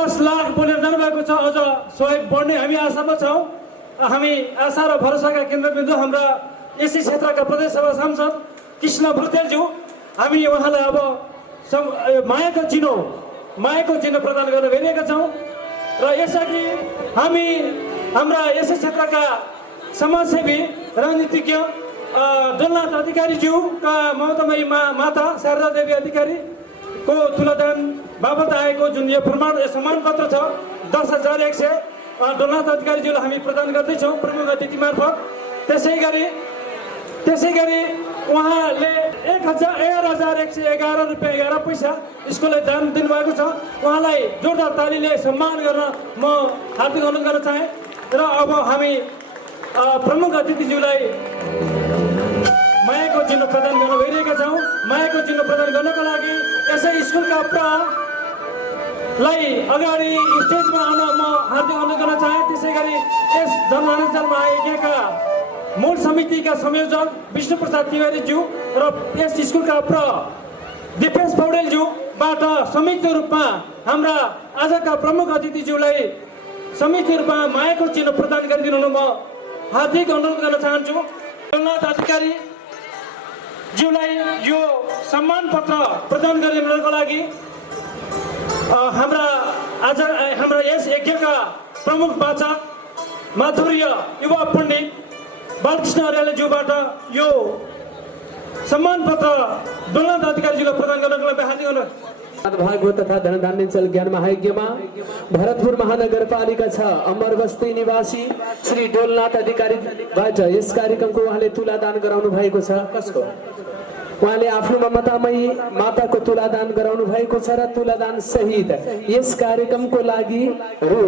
50 लाख बोलेर जानुभएको छ। अझ सहयोग बढ्ने हामी आशामा छौँ। हामी आशा र भरोसाका केन्द्रबिन्दु हाम्रा यसै क्षेत्रका प्रदेशसभा सांसद कृष्ण भुजेलज्यू, हामी उहाँलाई अब मायाको चिनो प्रदान गर्न गइरहेका छौँ। र यसअघि हामी हाम्रा यसै क्षेत्रका समाजसेवी राजनीतिज्ञ डोलनाथ अधिकारीज्यूका ममतामयी माता शारदा देवी अधिकारीको तुलादान बाबत आएको जुन यो सम्मान पत्र छ 10,100 डोलनाथ अधिकारीज्यूलाई हामी प्रदान गर्दैछौँ प्रमुख अतिथि मार्फत। त्यसै गरी उहाँले 11,111 रुपियाँ 11 पैसा स्कुललाई दान दिनुभएको छ। उहाँलाई जोरदार तालीले सम्मान गर्न म हार्दिक अनुरोध गर्न चाहेँ। र अब हामी प्रमुख अतिथिज्यूलाई मायाको चिन्ह प्रदान गर्न गइरहेका छौँ। मायाको चिन्ह प्रदान गर्नको लागि यसै स्कुलका प्रालाई अगाडि स्टेजमा आउन म हार्दिक अनुरोध गर्न चाहेँ। त्यसै गरी यस जनमानसजल महायज्ञका मूल समितिका संयोजक विष्णु प्रसाद तिवारीज्यू र यस स्कुलका दिपेश पौडेलज्यूबाट संयुक्त रूपमा हाम्रा आजका प्रमुख अतिथिज्यूलाई संयुक्त रूपमा मायाको चिन्ह प्रदान गरिदिनु म हार्दिक अनुरोध गर्न चाहन्छु। डोलनाथ अधिकारी ज्यूलाई यो सम्मान पत्र प्रदान गरिदिनुको लागि हाम्रा यस यज्ञका प्रमुख वाचक माधुर्य युवा पण्डित बालकृष्ण अर्यालज्यूबाट यो सम्मान पत्र डोलनाथ अधिकारीज्यूलाई प्रदान गर्नको लागि हार्दिक अनुरोध। भागवत तथा धनधान्याञ्चल ज्ञान महायज्ञमा भरतपुर महानगरपालिका 6 अमर बस्ती निवासी श्री डोलनाथ अधिकारीबाट यस कार्यक्रमको उहाँले तुलादान गराउनु भएको छ। कसको? उहाँले आफ्नो ममतामयी माताको तुलादान गराउनु भएको छ र तुलादान सहित यस कार्यक्रमको लागि रु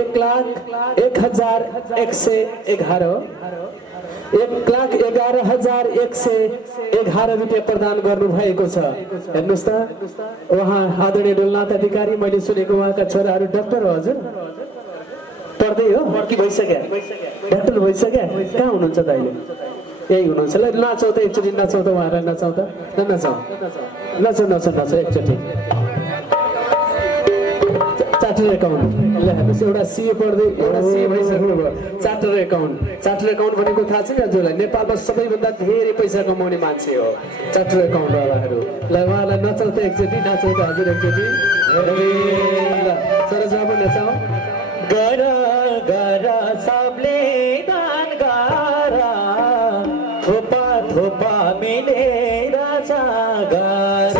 1,11,111 रुपियाँ प्रदान गर्नु भएको छ। हेर्नुहोस् त, उहाँ आदरणीय डोलनाथ अधिकारी, मैले सुनेको उहाँका छोराहरू डाक्टर हो। हजुर पढ्दै हो कि भइसक्यो? डाक्टर भइसक्यो? कहाँ हुनुहुन्छ त अहिले? यही हुनुहुन्छ। ल नाचौ त एकचोटि, नाचौ त उहाँहरूलाई, नाचौ त, नचौ एकचोटि। चार्टर एकाउन्ट ल हेर्नुहोस्, एउटा सिए पढ्दै एउटा सिए भइसक्नु भयो। चार्टर एकाउन्ट भनेको थाहा छैन हजुरलाई? नेपालमा सबैभन्दा धेरै पैसा कमाउने मान्छे हो चार्टर एकाउन्टवालाहरू। ल उहाँलाई नचौ त एकचोटि, नाचौ त हजुर एकचोटि। ल सरज अब नचौ। गर गर सबले दान गर, थोपा थोपा मिलेर जागर।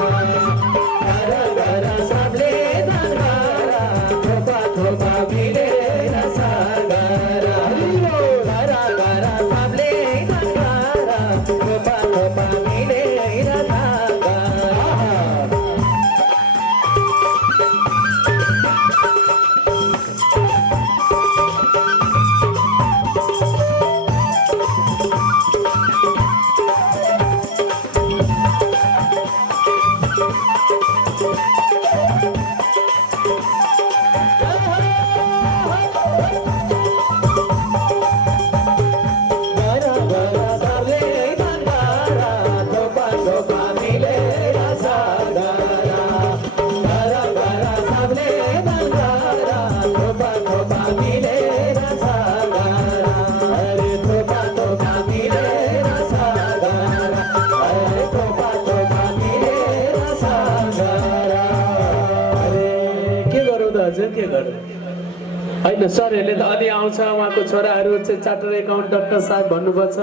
होइन सरहरूले त अलि आउँछ, उहाँको छोराहरू चाहिँ चार्टर एकाउन्ट डाक्टर साहब भन्नुपर्छ,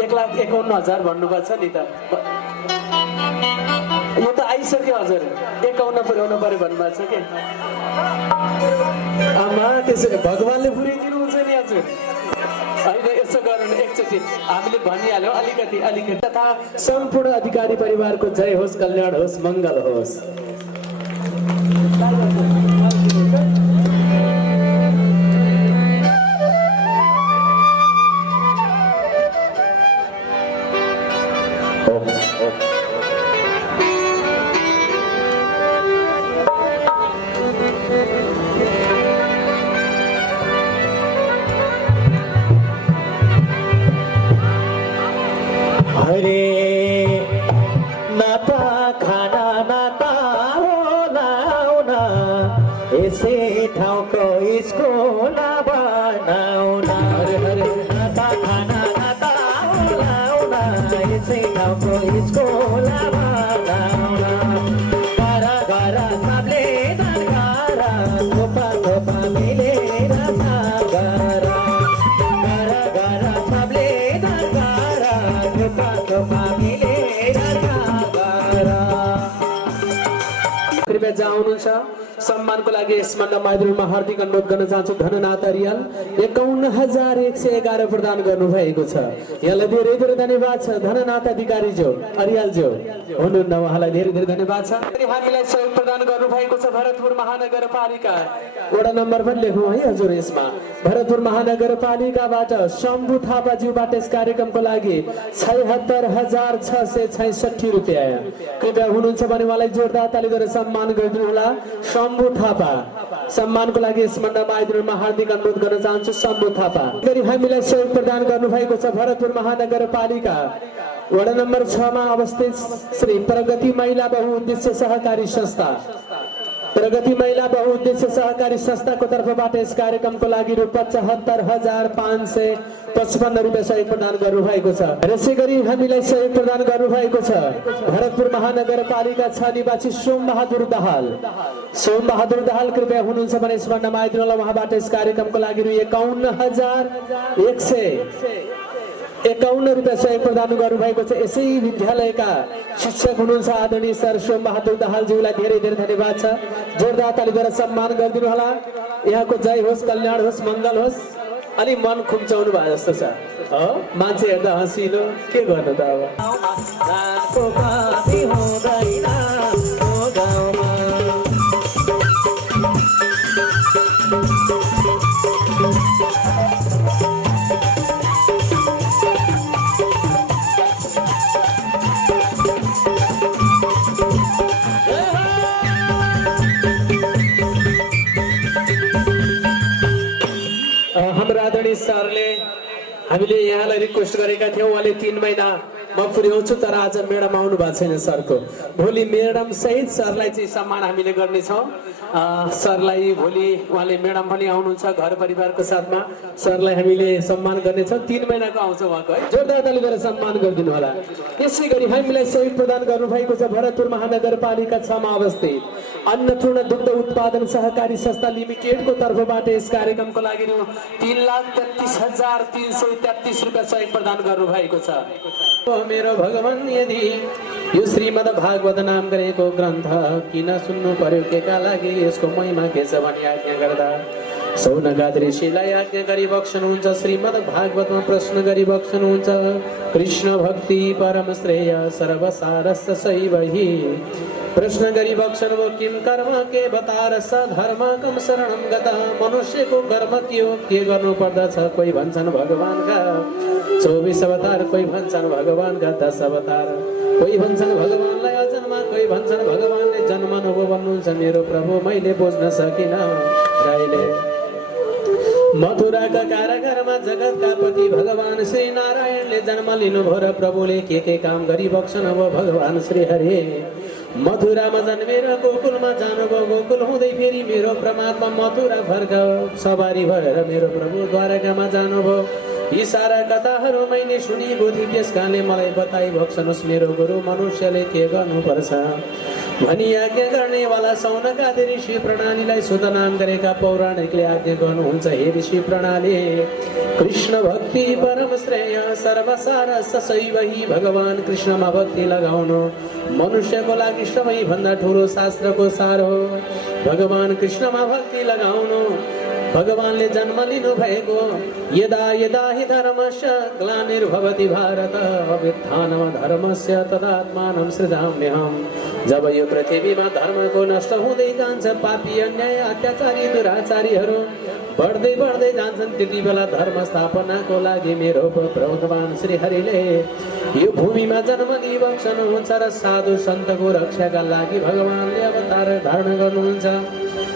1,51,000 भन्नुपर्छ नि त। यो त आइसक्यो हजुर, 51 पुर्याउनु पर्यो भन्नुभएको छ कि आमा। त्यसरी भगवान्ले पुर्याइदिनुहुन्छ नि हजुर। अहिले यसो गरौँ एकचोटि, हामीले भनिहाल्यौँ अलिकति तथा सम्पूर्ण अधिकारी परिवारको जय होस्, कल्याण होस्, मङ्गल होस्। हरे नाता खाना नाता यसै ठाउँको स्कुल बनाउन नाता खाना नाता लाउन यसै ठाउँको स्कुल बनाउन घर घर सबले दरबार थोपा थोपा मिलेर सागर घर घर सबले दरबार थोपा थोपा मिलेर सागर कृपया जहाँ हुनुहुन्छ सम्मानको लागि यस मण्डपमा आइदिनुमा हार्दिक अनुरोध गर्न चाहन्छु। धननाथ अरियाल 51,111 प्रदान गर्नुभएको छ। यहाँलाई धेरै धेरै धन्यवाद छ। धननाथ अधिकारीज्यू अरियालज्यू हुनुहुन्न, उहाँलाई धेरै धेरै धन्यवाद छ। अनि हामीलाई सहयोग प्रदान गर्नुभएको छ भरतपुर महानगरपालिका वडा नम्बर पनि लेखौँ है हजुर। यसमा भरतपुर महानगरपालिकाबाट शम्भु थापाज्यूबाट यस कार्यक्रमको लागि 76,666 रुपियाँ। कृपया हुनुहुन्छ भने उहाँलाई जोरदार ताली गरेर सम्मान गरिदिनु होला। शम्भु थापा सम्मानको लागि यस मण्डपमा आइदिनुमा हार्दिक अनुरोध गर्न चाहन्छु। शम्भु थापा गरी हामीलाई सहयोग प्रदान गर्नुभएको छ भरतपुर महानगरपालिका वडा नम्बर 6 मा अवस्थित श्री प्रगति महिला बहुउद्देश्य सहकारी संस्था प्रगति महिला बहुउद्देश्य सहकारी संस्थाको तर्फबाट यस कार्यक्रमको लागि रु 75,555 रुपियाँ सहयोग प्रदान गर्नुभएको छ। यसै गरी हामीलाई सहयोग प्रदान गर्नुभएको छ भरतपुर महानगरपालिका 6 निवासी सोमबहादुर दाहाल। सोमबहादुर दाहाल कृपया हुनुहुन्छ भने यस मण्डपमा आइदिनु होला। उहाँबाट यस कार्यक्रमको लागि रु 51,151 रुपियाँ सहयोग प्रदान गर्नुभएको छ। यसै विद्यालयका शिक्षक हुनुहुन्छ आदरणीय सर सोमबहादुर दाहालज्यूलाई धेरै धेरै धन्यवाद छ। जोरदार तालीद्वारा सम्मान गरिदिनु होला। यहाँको जय होस्, कल्याण होस्, मङ्गल होस्। अलि मन खुम्चाउनु भयो जस्तो छ हो, मान्छे हेर्दा हँसिलो के गर्नु त अब। धानको पानी हुँदैन ओ गाउँमा हाम्रा आदरणीय सरले हामीले यहाँलाई रिक्वेस्ट गरेका थियौँ। उहाँले 3 महिना म पुर्याउँछु तर आज म्याडम आउनु भएको छैन सरको। भोलि म्याडम सहित सरलाई चाहिँ सम्मान हामीले गर्नेछौँ। सरलाई भोलि उहाँले म्याडम पनि आउनुहुन्छ घर परिवारको साथमा। सरलाई हामीले सम्मान गर्नेछौँ। 3 महिनाको आउँछ उहाँको है। जोरदार तालीद्वारा सम्मान गरिदिनु होला। यसै गरी हामीलाई सहयोग प्रदान गर्नुभएको छ भरतपुर महानगरपालिका 6 मा अवस्थित अन्नपूर्ण दुग्ध उत्पादन सहकारी संस्था लिमिटेडको तर्फबाट यस कार्यक्रमको लागि रु 3,33,333 रुपियाँ सहयोग प्रदान गर्नुभएको छ। मेरो भगवान यदि यो श्रीमद् भागवत नाम गरेको ग्रन्थ किन सुन्नु पर्यो, केका लागि यसको महिमा के छ भनी आज्ञा गर्दा सौनकाद ऋषिलाई आज्ञा गरी बक्सनुहुन्छ। श्रीमद् भागवतमा प्रश्न गरी बक्सनुहुन्छ। कृष्ण भक्ति परम श्रेय सर्वसारस्य सैवहि प्रश्न गरी बक्सनुभयो किम कर्म के बतार स धर्म कम शरणम गता। मनुष्यको कर्म के गर्नु पर्दछ, कोही भन्छन् भगवानका 24 अवतार, कोही भन्छन् भगवानका 10 अवतार, कोही भन्छन् भगवानलाई अजन्मा, कोही भन्छन् भगवानले जन्मनुभयो भन्नुहुन्छ मेरो प्रभु मैले बुझ्न सकिन। राईले मथुराका कारागारमा जगतका पति भगवान श्री नारायणले जन्म लिनुभयो र प्रभुले के काम गरी बक्सनुभयो भगवान श्री हरि। मथुरामा जन्मेर गोकुलमा जानुभयो, गोकुल हुँदै फेरि मेरो परमात्मा मथुरा फर्क सवारी भएर मेरो प्रभु द्वारकामा जानुभयो। यी सारा कथाहरू मैले सुनेको थिएँ, त्यस कारणले मलाई बताइ बक्सनुहोस् मेरो गुरु मनुष्यले के गर्नुपर्छ भनी आज्ञा गर्नेवाला सौनकाद ऋषि प्रणालीलाई शुद्ध नाम गरेका पौराणिकले आज्ञा गर्नुहुन्छ। हे ऋषि प्रणाली कृष्ण भक्ति परम श्रेय सर्वसार ससैवही भगवान कृष्णमा भक्ति लगाउनु मनुष्यको लागि सबैभन्दा ठुलो शास्त्रको सार हो। भगवान कृष्णमा भक्ति लगाउनु भगवानले जन्म लिनु भएको यदा यदा हि धर्मस्य ग्लानिर्भवति भारत अभ्युत्थानं धर्मस्य तदात्मानं सृजाम्यहम्। जब यो पृथ्वीमा धर्मको नष्ट हुँदै जान्छ, पापी अन्याय अत्याचारी दुराचारीहरू बढ्दै बढ्दै जान्छन्, त्यति बेला धर्म स्थापनाको लागि मेरो भगवान श्री हरिले यो भूमिमा जन्म लिई बक्सनुहुन्छ र साधु सन्तको रक्षाका लागि भगवानले अवतार धारण गर्नुहुन्छ।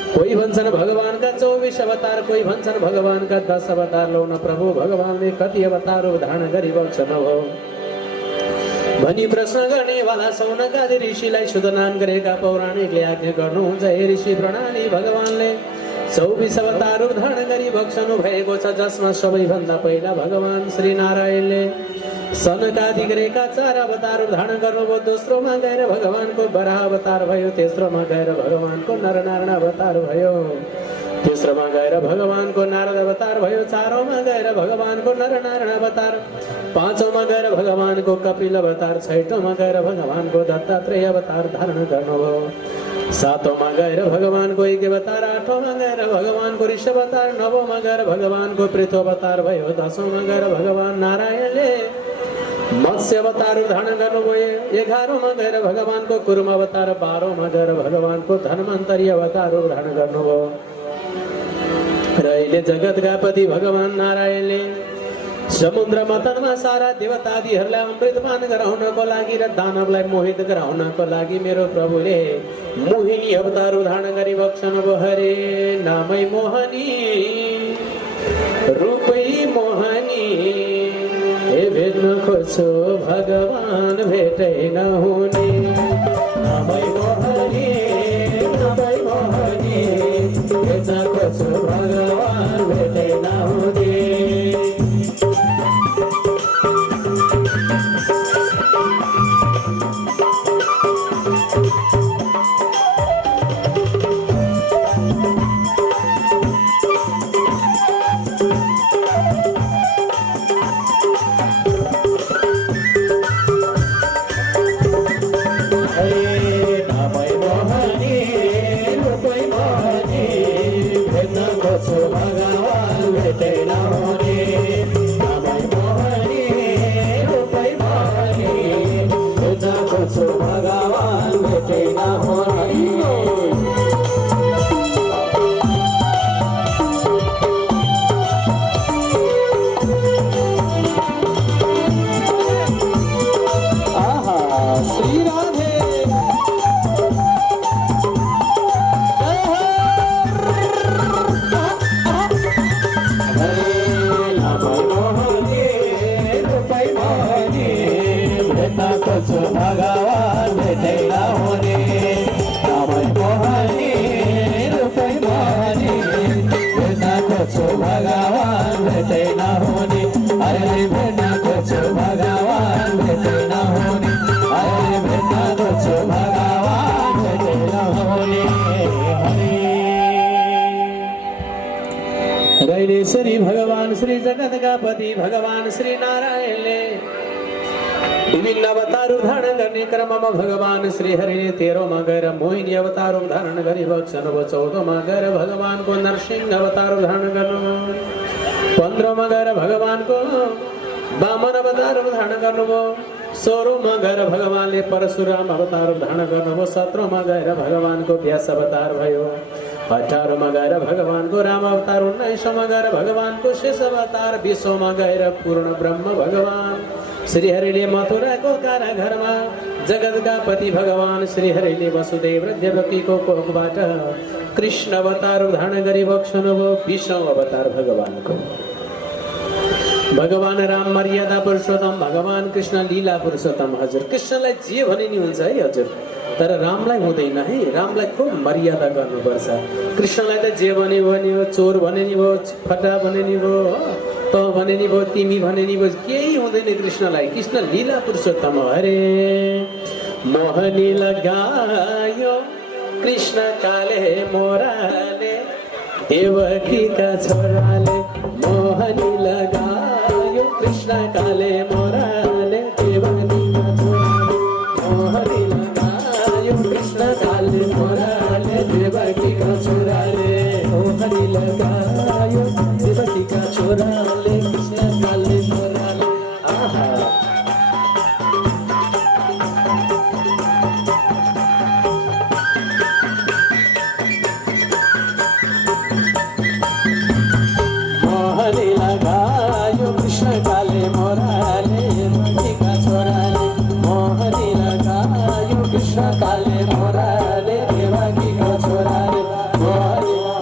कोही भन्छन् भगवानका 24 अवतार, कोही भन्छन् भगवानका 10 अवतार। लौ न प्रभु भगवानले कति अवतार धारण गरी बक्सनुभयो। भनी प्रश्न गर्नेवाला सौनकादि ऋषिलाई शुद्ध नाम गरेका पौराणिकले आज्ञा गर्नुहुन्छ। हे ऋषि प्रणाली, भगवानले 24 अवतार रूप धारण गरी बक्सनु भएको छ, जसमा सबैभन्दा पहिला भगवान श्री नारायणले सनकादि गरेका 4 अवतार रूप धारण गर्नुभयो। दोस्रोमा गएर भगवानको वराह अवतार भयो। तेस्रोमा गएर भगवानको नरनारायण अवतार भयो। तेस्रोमा गएर भगवानको नारद अवतार भयो। चारौँमा गएर भगवानको नरनारायण अवतार। पाँचौँमा गएर भगवानको कपिल अवतार। छैटौँमा गएर भगवानको दत्तात्रेय अवतार धारण गर्नुभयो। सातौँमा गएर भगवानको एक अवतार। आठौँमा गएर भगवानको ऋषभ अवतार। नवौँमा गएर भगवानको पृथु अवतार भयो। दसौँमा गएर भगवान नारायणले मत्स्य अवतार धारण गर्नुभयो। 11औँमा गएर भगवानको कुर्म अवतार। 12औँमा गएर भगवानको धन्वन्तरी अवतार धारण गर्नुभयो। र अहिले जगतका पति भगवान नारायणले समुद्र मथनमा सारा देवतादिहरूलाई अमृतपान गराउनको लागि र दानवलाई मोहित गराउनको लागि मेरो प्रभुले मोहिनी अवतार धारण गरी बक्सनुभयो। हरे नामै मोहनी रूपै मोहनी, हे भेट्न खोज्छु भगवान भेटै नहुने। नामै मोहनी रूपै मोहनी, भेट्न खोज्छु भगवान भेटै नहुने। श्री भगवान श्री जगतका पति भगवान श्री नारायणले विभिन्न अवतार धारण गर्ने क्रममा भगवान श्री हरिले 13औँमा गएर मोहिनी अवतार धारण गरी बक्सनुभयो। 14औँमा गएर भगवानको नरसिंह अवतार धारण गर्नुभयो। 15औँमा गएर भगवानको वामन अवतार धारण गर्नुभयो। 16औँमा गएर भगवानले परशुराम अवतार धारण गर्नुभयो। 17औँमा गएर भगवानको व्यास अवतार भयो। 18औँमा गएर भगवानको राम अवतार। 19औँमा गएर भगवानको शेष अवतार। 20औँमा गएर पूर्ण ब्रह्म भगवान श्री हरिले मथुराको काराघरमा जगतका पति भगवान श्री हरिले वसुदेव र देवकीको कोखबाट कृष्ण अवतार धारण गरी बक्सनुभयो। 20औँ अवतार भगवानको। भगवान राम मर्यादा पुरुषोत्तम, भगवान कृष्ण लीला पुरुषोत्तम। हजुर कृष्णलाई जे भने नि हुन्छ है हजुर, तर रामलाई हुँदैन है। रामलाई खूब मर्यादा गर्नुपर्छ। कृष्णलाई त जे भने हो, चोर भने नि भयो, फटा भने नि भयो, त भने नि भयो, तिमी भने नि भयो, केही हुँदैन कृष्णलाई। कृष्ण लीला पुरुषोत्तम। हरे मोहनी लगायो कृष्ण काले मोराले, देवकीका छोराले। मोहनी लगायो कृष्ण काले मोराले, देवकीका छोराले। मोहनी लगायो कृष्ण काले मोराले, देवकीका छोराले। मोहनी लगायो देवकीका छोराले, कृष्ण काले मोराले। आहा मोहनी लगायो कृष्ण काले मोराले, देवकीका छोराले। मोहनी लगायो कृष्ण काले मोराले, देवकीका छोराले।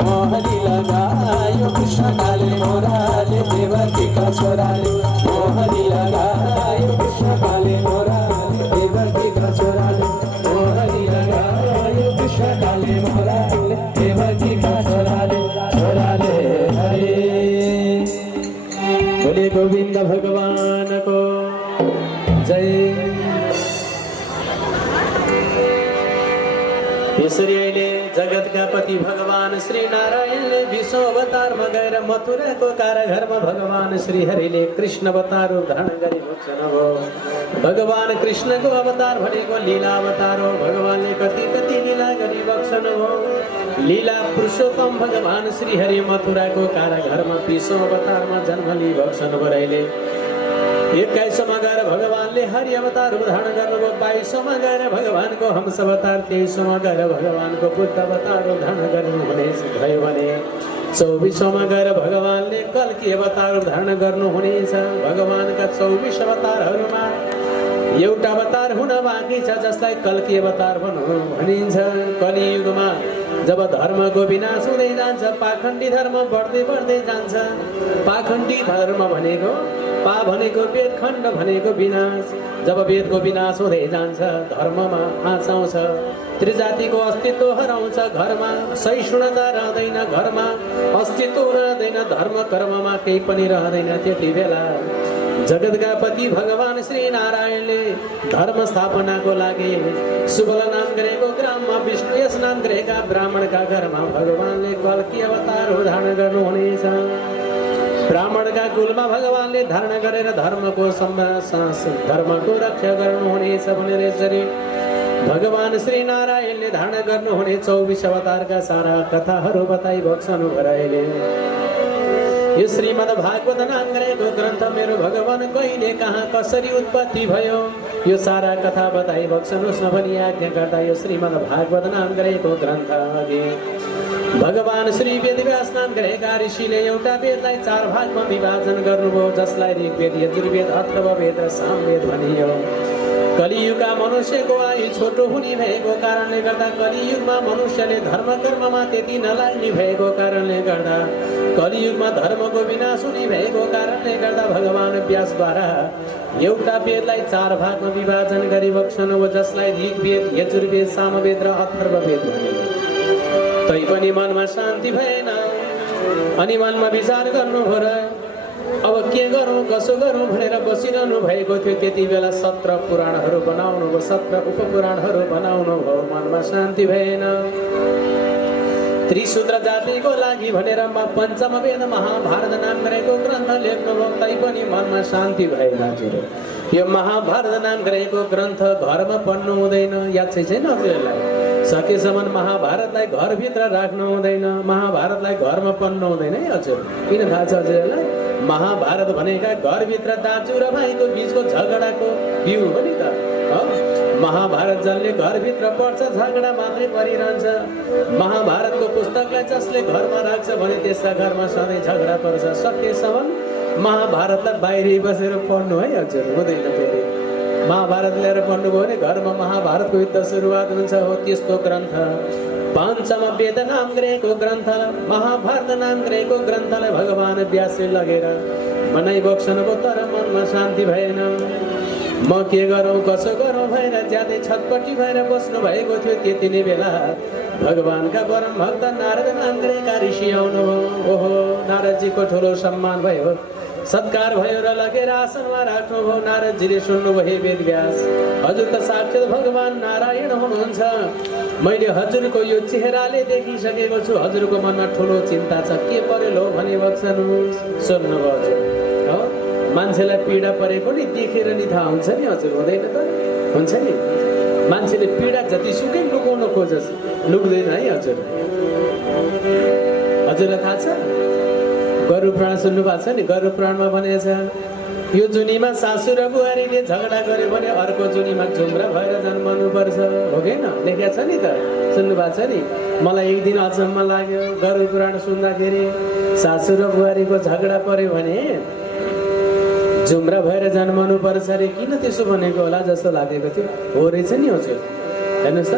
मोहनी लगायो कृष्ण काले मोराले, देवकीका छोराले। मोहनी लगायो कृष्ण काले मोराले। भगवान श्री नारायणले विश्व अवतारमा गएर मथुराको कारागारमा भगवान श्री हरिले कृष्ण अवतार रूप धारण गरी मोक्षण हो। भगवान कृष्णको अवतार भनेको लीला अवतार हो। भगवानले कति कति लीला गरी बक्सन हो। लीला पुरुषोत्तम भगवान श्री हरि मथुराको कारागारमा विश्व अवतारमा जन्म लिई बक्सन गराइले। 21 गएर भगवानले हरि अवतार धारण गर्नुभयो। 22 गएर भगवानको हंस अवतार, 23 गएर भगवानको बुद्ध अवतार धारण गर्नुहुने भयो भने 24 गएर भगवानले कल्की अवतार धारण गर्नुहुनेछ। भगवानका 24 अवतारहरूमा एउटा अवतार हुन बाँकी छ जसलाई कल्की अवतार भनिन्छ। कलियुगमा जब धर्मको विनाश हुँदै जान्छ, पाखण्डी धर्म बढ्दै बढ्दै जान्छ। पाखण्डी धर्म भनेको पा भनेको वेद, खण्ड भनेको विनाश। जब वेदको विनाश हुँदै जान्छ, धर्ममा आँच आउँछ, त्रिजातिको अस्तित्व हराउँछ। घरमा सहिष्णुता रहँदैन, घरमा अस्तित्व रहँदैन, धर्म कर्ममा केही पनि रहँदैन। त्यति बेला जगतका पति भगवान श्री नारायणले धर्म स्थापनाको लागि सुबल नाम गरेको ग्राममा विष्णु यस नाम गरेका ब्राह्मणका घरमा भगवानले कल्की अवतार धारण गर्नुहुनेछ। ब्राह्मणका कुलमा भगवानले धारण गरेर धर्मको रक्षा गर्नुहुनेछ भनेर यसरी भगवान श्री नारायणले धारण गर्नुहुने 24 अवतारका सारा कथाहरू बताई बक्सनु भराइले। यो श्रीमद् भागवत नाम गरेको ग्रन्थ मेरो भगवान कहिले कहाँ कसरी उत्पत्ति भयो यो सारा कथा बताई बक्सनुहोस् न भनी आज्ञा गर्दा यो श्रीमद् भागवत नाम गरेको ग्रन्थ अघि भगवान श्री वेदव्यास नाम गरेका ऋषिले एउटा वेदलाई 4 भागमा विभाजन गर्नुभयो, जसलाई ऋग्वेद, यजुर्वेद, अथर्ववेद र सामवेद भनियो। कलियुगका मनुष्यको आयु छोटो हुने भएको कारणले गर्दा कलियुगमा मनुष्यले धर्म कर्ममा त्यति नलाग्ने भएको कारणले गर्दा कलियुगमा धर्मको विनाश हुने भएको कारणले गर्दा भगवान व्यासद्वारा एउटा वेदलाई 4 भागमा विभाजन गरी बक्सनु हो, जसलाई ऋग्वेद, यजुर्वेद, सामवेद र अथर्ववेद भनियो। तैपनि मनमा शान्ति भएन अनि मनमा विचार गर्नुभयो र अब के गरौँ कसो गरौँ भनेर बसिरहनु भएको थियो। त्यति बेला 17 पुराणहरू बनाउनु भयो, 17 उपपुराणहरू बनाउनु भयो। मनमा शान्ति भएन। त्रिशूद्र जातिको लागि भनेर पञ्चम वेद महाभारत नाम गरेको ग्रन्थ लेख्नुभयो, तैपनि मनमा शान्ति भएन। हजुर, यो महाभारत नाम गरेको ग्रन्थ घरमा पढ्नु हुँदैन, याद छैन हजुरलाई? सकेसम्म महाभारतलाई घरभित्र राख्नु हुँदैन, महाभारतलाई घरमा पढ्नु हुँदैन है हजुर। किन थाहा छ हजुरलाई? महाभारत भनेका घरभित्र दाजु र भाइको बीचको झगडाको बिउ हो नि त। महाभारत जसले घरभित्र पढ्छ झगडा मात्रै परिरहन्छ। महाभारतको पुस्तकलाई जसले घरमा राख्छ भने त्यसका घरमा सधैँ झगडा पर्छ। सकेसम्म महाभारतलाई बाहिरै बसेर पढ्नु है हजुर, हुँदैन। फेरि महाभारत लिएर पढ्नुभयो भने घरमा महाभारतको युद्ध सुरुवात हुन्छ। हो त्यस्तो ग्रन्थ पञ्चम वेद नाम गरेको ग्रन्थ, महाभारत नाम गरेको ग्रन्थलाई भगवान व्यासले लगेर बनाइ बक्सनुभयो, तर मनमा शान्ति भएन। म के गरौँ कसो गरौँ भएर ज्यादै छटपटी भएर बस्नु भएको थियो। त्यति नै बेला भगवानका परम भक्त नारद नाम गरेका ऋषि आउनुभयो। ओहो, नारदजीको ठुलो सम्मान भयो, सत्कार भयो र लगेर आसनमा राख्नुभयो। नारदजीले सुन्नुभयो, हे वेदव्यास, हजुर त साक्षात् भगवान नारायण हुनुहुन्छ। मैले हजुरको यो चेहराले देखिसकेको छु। हजुरको मनमा ठुलो चिन्ता छ, के परेलो भने बक्सनुहोस्। सुन्नुभयो हजुर, हो मान्छेलाई पीडा परेको नि देखेर नि थाहा हुन्छ नि हजुर, हुँदैन त? हुन्छ नि, मान्छेले पीडा जतिसुकै लुकाउन खोजोस् लुक्दैन है हजुर। हजुरलाई थाहा छ? गरुड पुराण सुन्नु भएको छ नि? गरुड पुराणमा भनेको छ यो जुनीमा सासू र बुहारीले झगडा गर्यो भने अर्को जुनीमा झुम्रा भएर जन्मनुपर्छ, हो कि न? लेखेको छ नि त, सुन्नु भएको छ नि? मलाई एक दिन अचम्म लाग्यो गरुड पुराण सुन्दाखेरि। सासू र बुहारीको झगडा पर्यो भने झुम्रा भएर जन्मनु पर्छ अरे। किन त्यसो भनेको होला जस्तो लागेको थियो। हो रहेछ नि हजुर। हेर्नुहोस् त,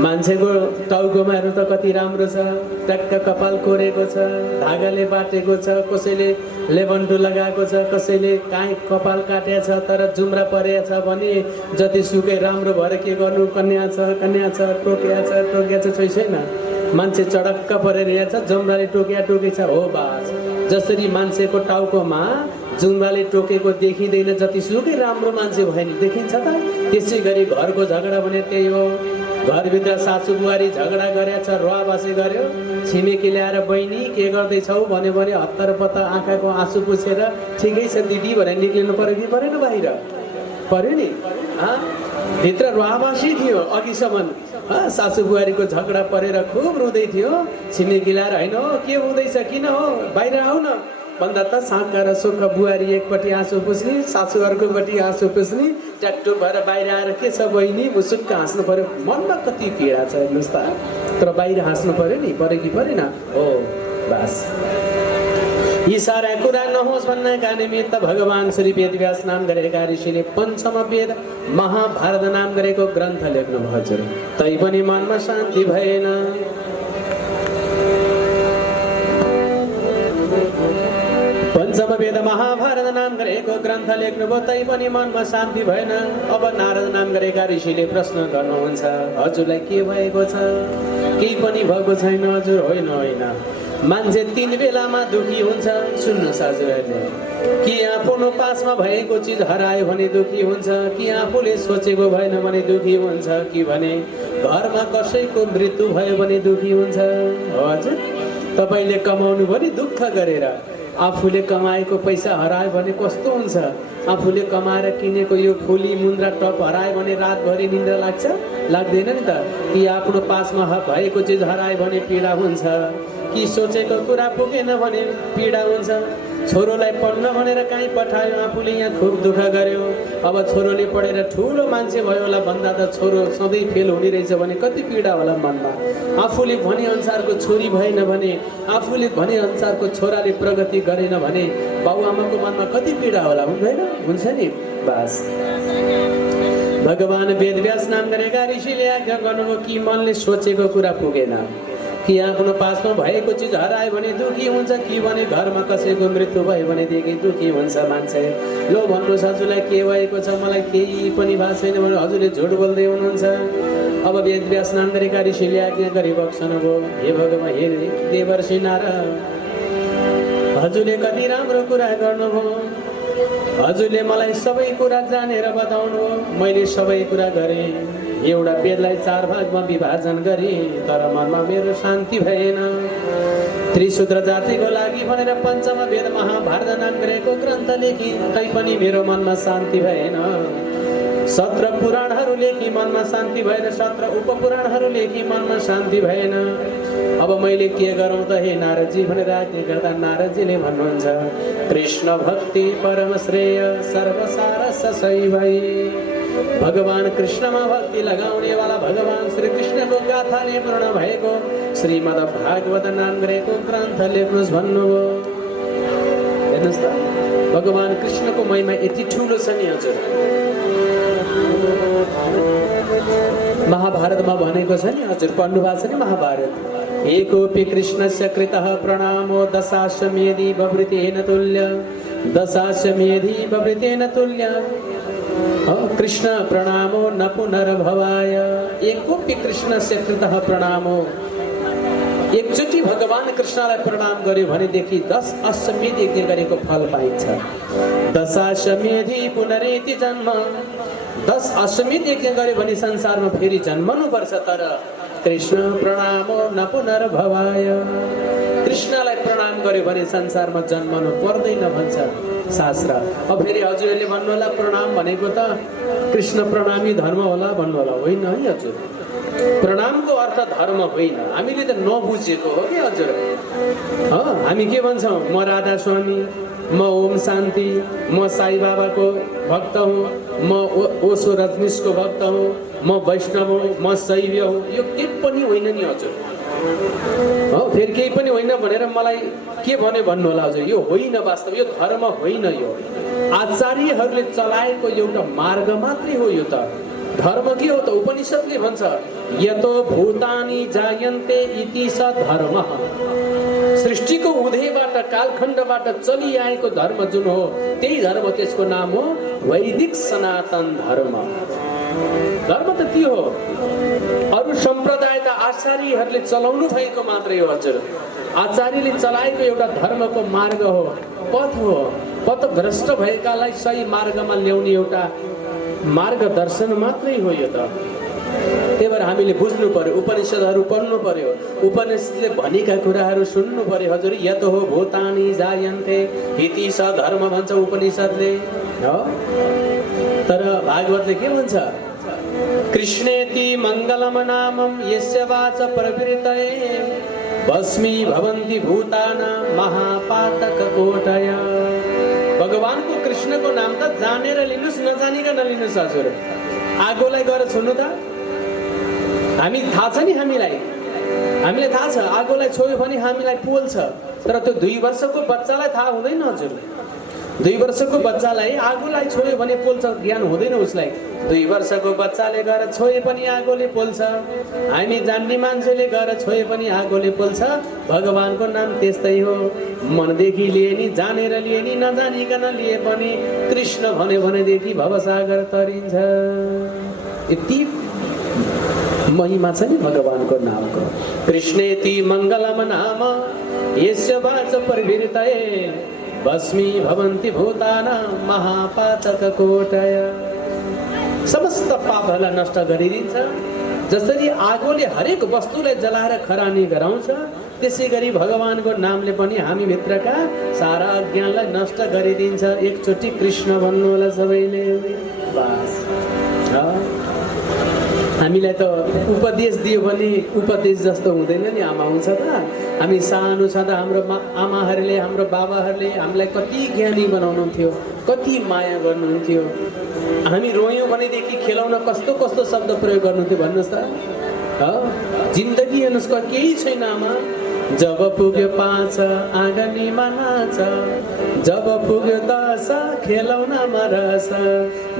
मान्छेको टाउकोमा हेर्नु त कति राम्रो छ, ट्याक्क कपाल कोरेको छ, धागाले बाटेको छ, कसैले लेबन्टु लगाएको छ, कसैले काहीँ कपाल काटेको छ, तर जुम्रा परेको छ भने जतिसुकै राम्रो भएर के गर्नु? कन्या छ, टोकिया छ छैन? मान्छे चडक्क परेर हेर्छ, जुम्राले टोकी छ, हो बास। जसरी मान्छेको टाउकोमा जुम्राले टोकेको देखिँदैन, जतिसुकै राम्रो मान्छे भयो नि देखिन्छ त। त्यसै गरी घरको झगडा भने त्यही हो। घरभित्र सासू बुहारी झगडा गरेछ, रुवाबासी गर्यो, छिमेकी ल्याएर बहिनी के गर्दैछौ भन्यो भने हत्तर पत्ता आँखाको आँसु पुछेर ठिकै छ दिदी भनेर निक्लिनु पर्यो कि परेन? बाहिर पर्यो नि। भित्र रुवाबासी थियो अघिसम्म, सासू बुहारीको झगडा परेर खुब रुँदै थियो। छिमेकी ल्याएर होइन हो के हुँदैछ, किन हो, बाहिर आऊ न भन्दा त साँका र सोख बुहारी एकपट्टि आँसु पुस्ने, सासू अर्कोपट्टि आँसु पुस्ने, ट्याक्टुक भएर बाहिर आएर के छ बहिनी मुसुक्क हाँस्नु पर्यो। मनमा कति पीडा छ हेर्नुहोस् त, तर बाहिर हाँस्नु पर्यो नि, पर्यो कि परेन? हो बस। यी सारा कुरा नहोस् भन्नका निमित्त भगवान श्री वेदव्यास नाम गरेका ऋषिले पञ्चम वेद महाभारत नाम गरेको ग्रन्थ लेख्नु हजुर। तैपनि मनमा शान्ति भएन। पञ्चम वेद महाभारत नाम गरेको ग्रन्थ लेख्नुभयो, तैपनि मनमा शान्ति भएन। अब नारद नाम गरेका ऋषिले प्रश्न गर्नुहुन्छ, हजुरलाई के भएको छ? केही पनि भएको छैन हजुर। होइन होइन, मान्छे 3 बेलामा दुखी हुन्छ। सुन्नुहोस् हजुरहरूले, कि आफ्नो पासमा भएको चिज हरायो भने दुखी हुन्छ, कि आफूले सोचेको भएन भने दुखी हुन्छ, कि भने घरमा कसैको मृत्यु भयो भने दुखी हुन्छ। हजुर, तपाईँले कमाउनु भने दुःख गरेर, आफूले कमाएको पैसा हरायो भने कस्तो हुन्छ? आफूले कमाएर किनेको यो फुली मुन्द्रा टप हरायो भने रातभरि निन्द्रा लाग्छ? लाग्दैन नि त। कि आफ्नो पासमा भएको चिज हरायो भने पीडा हुन्छ, कि सोचेको कुरा पुगेन भने पीडा हुन्छ। छोरोलाई पढ्न भनेर कहीँ पठायो, आफूले यहाँ खुब दुःख गर्यो। अब छोरोले पढेर ठुलो मान्छे भयो होला भन्दा त छोरो सधैँ फेल हुने रहेछ भने कति पीडा होला मनमा। आफूले भने अनुसारको छोरी भएन भने, आफूले भने अनुसारको छोराले प्रगति गरेन भने बाबुआमाको मनमा कति पीडा होला, हुँदैन? हुन्छ नि। बस भगवान वेदव्यास नाम गरेका ऋषिले आज्ञा गर्नुभयो कि मनले सोचेको कुरा पुगेन, कि आफ्नो पासमा भएको चिज हरायो भने दुखी हुन्छ, कि भने घरमा कसैको मृत्यु भयो भनेदेखि दुखी हुन्छ मान्छे। लो भन्नुहोस् हजुरलाई के भएको छ? मलाई केही पनि भएको छैन भने हजुरले झुट बोल्दै हुनुहुन्छ। अब वेदव्यास नाम गरेका ऋषिले आज्ञा गरिबक्सनुभयो, हे भगवान, हे देवर्षि नारद, हजुरले कति राम्रो कुरा गर्नुभयो। हजुरले मलाई सबै कुरा जानेर बताउनु, मैले सबै कुरा गरेँ। एउटा वेदलाई 4 भागमा विभाजन गरे, तर मनमा मेरो शान्ति भएन। त्रिसूत्र जातिको लागि भनेर पञ्चम वेद महाभारत नाम गरेको ग्रन्थ लेखी, तैपनि मेरो मनमा शान्ति भएन। 17 पुराणहरू लेखी मनमा शान्ति भएन, 17 उपपुराणहरू लेखी मनमा शान्ति भएन। अब मैले के गरौँ त हे नारदजी भनेर आज्ञा गर्दा नारदजीले भन्नुहुन्छ, कृष्ण भक्ति परम श्रेय सर्वसार ससैवै। भगवान कृष्णमा भक्ति लगाउने वाला भगवान श्री कृष्णको गाथाले पूर्ण भएको श्रीमद् भागवत नाम गरेको ग्रन्थ लेख्नुहोस् भन्नुभयो। हेर्नुहोस् त, भगवान कृष्णको महिमा यति ठुलो छ नि हजुर। महाभारतमा भनेको छ नि हजुर, पढ्नु भएको छ नि महाभारत। एकोपि कृष्णस्य कृतः प्रणामो दशाश्वमेधि बभृतेन तुल्य, दशाश्वमेधि बभृतेन तुल्य। कृष्ण प्रणामो न पुनर्भवाय। एकोपि कृष्णस्य कृतः प्रणामो, एकचोटि भगवान कृष्णलाई प्रणाम गर्यो भनेदेखि 10 अश्वमेध यज्ञ गरेको फल पाइन्छ। दशाश्वमेधि पुनरेति जन्म, 10 अश्वमेध यज्ञ गर्यो भने संसारमा फेरि जन्मनुपर्छ, तर कृष्ण प्रणामो न पुनर्भवाय। कृष्णलाई प्रणाम गर्यो भने संसारमा जन्मनु पर्दैन भन्छ शास्त्र। अब फेरि हजुरहरूले भन्नु होला प्रणाम भनेको त कृष्ण प्रणामी धर्म होला भन्नु होला, होइन है हजुर। प्रणामको अर्थ धर्म होइन, हामीले त नबुझेको हो कि हजुर। हामी के भन्छौँ, म राधा स्वामी, म ओम शान्ति, म साई बाबाको भक्त हुँ, म ओशो रजनीशको भक्त हुँ, म वैष्णव हुँ, म शैव हुँ। यो के पनि होइन नि हजुर। फेरि केही पनि होइन भनेर मलाई के भन्यो भन्नु होला हजुर। यो होइन वास्तव, यो धर्म होइन, यो आचार्यहरूले चलाएको एउटा मार्ग मात्रै हो। यो त धर्म के हो त? उपनिषदले भन्छ, यतो भूतानि जायन्ते इति स धर्म। सृष्टिको उदयबाट कालखण्डबाट चलिआएको धर्म जुन हो त्यही धर्म, त्यसको नाम हो वैदिक सनातन धर्म। धर्म त के हो? अरू सम्प्रदाय त आचार्यहरूले चलाउनु भएको मात्रै हो हजुर। आचार्यले चलाएको एउटा धर्मको मार्ग हो, पथ हो। पथभ्रष्ट भएकालाई सही मार्गमा ल्याउने एउटा मार्गदर्शन मात्रै हो यो त। त्यही भएर हामीले बुझ्नु पर्यो, उपनिषदहरू पढ्नु पर्यो, उपनिषदले भनेका कुराहरू सुन्नु पर्यो। हजुर यत हो भूतानि जायन्ते इति स धर्म भन्छ उपनिषदले हो। तर भागवतले के भन्छ? कृष्णेति मङ्गलम नामम यस्य वाच प्रवृत्तये भस्मी भवन्ति भूतानां महापातक कोटय। भगवानको कृष्णको नाम त जानेर लिनुस्, नजानिकन लिनुस्। हजुर आगोलाई गएर छुन्नु त हामी थाहा छ नि, हामीलाई थाहा छ आगोलाई छोयो भने हामीलाई पोल्छ। तर त्यो 2 वर्षको बच्चालाई थाहा हुँदैन। हजुर 2 वर्षको बच्चालाई आगोलाई छोयो भने पोल्छ, ज्ञान हुँदैन उसलाई। 2 वर्षको बच्चाले गएर छोए पनि आगोले पोल्छ। हामी जान्ने मान्छेले गएर छोए पनि आगोले पोल्छ। भगवानको नाम त्यस्तै हो, मनदेखि लिए नि, जानेर लिए नि, नजानिकन लिए पनि कृष्ण भन्यो भनेदेखि भवसागर तरिन्छ। यति महिमा छ नि भगवानको नामको। कृष्णेति मङ्गलम नाम यस्य वाच प्रवृत्तये भस्मी भवन्ति भूतानां महापातक कोटय। समस्त पापहरूलाई नष्ट गरिदिन्छ। जसरी आगोले हरेक वस्तुलाई जलाएर खरानी गराउँछ, त्यसै गरी भगवानको नामले पनि हामी भित्रका सारा अज्ञानलाई नष्ट गरिदिन्छ। एकचोटि कृष्ण भन्नु होला सबैले बस। हामीलाई त उपदेश दियो भने उपदेश जस्तो हुँदैन नि आमा, हुन्छ त? हामी सानो छँदा हाम्रो आमाहरूले, हाम्रो बाबाहरूले हामीलाई कति ज्ञानी बनाउनुहुन्थ्यो, कति माया गर्नुहुन्थ्यो। हामी रोयौँ भनेदेखि खेलाउन कस्तो कस्तो शब्द प्रयोग गर्नुहुन्थ्यो भन्नुहोस् त। जिन्दगी हेर्नुहोस् केही छैन आमा। जब पुग्यो 5 आँगनीमा नाच, जब पुग्यो 10 खेलौनामा रस,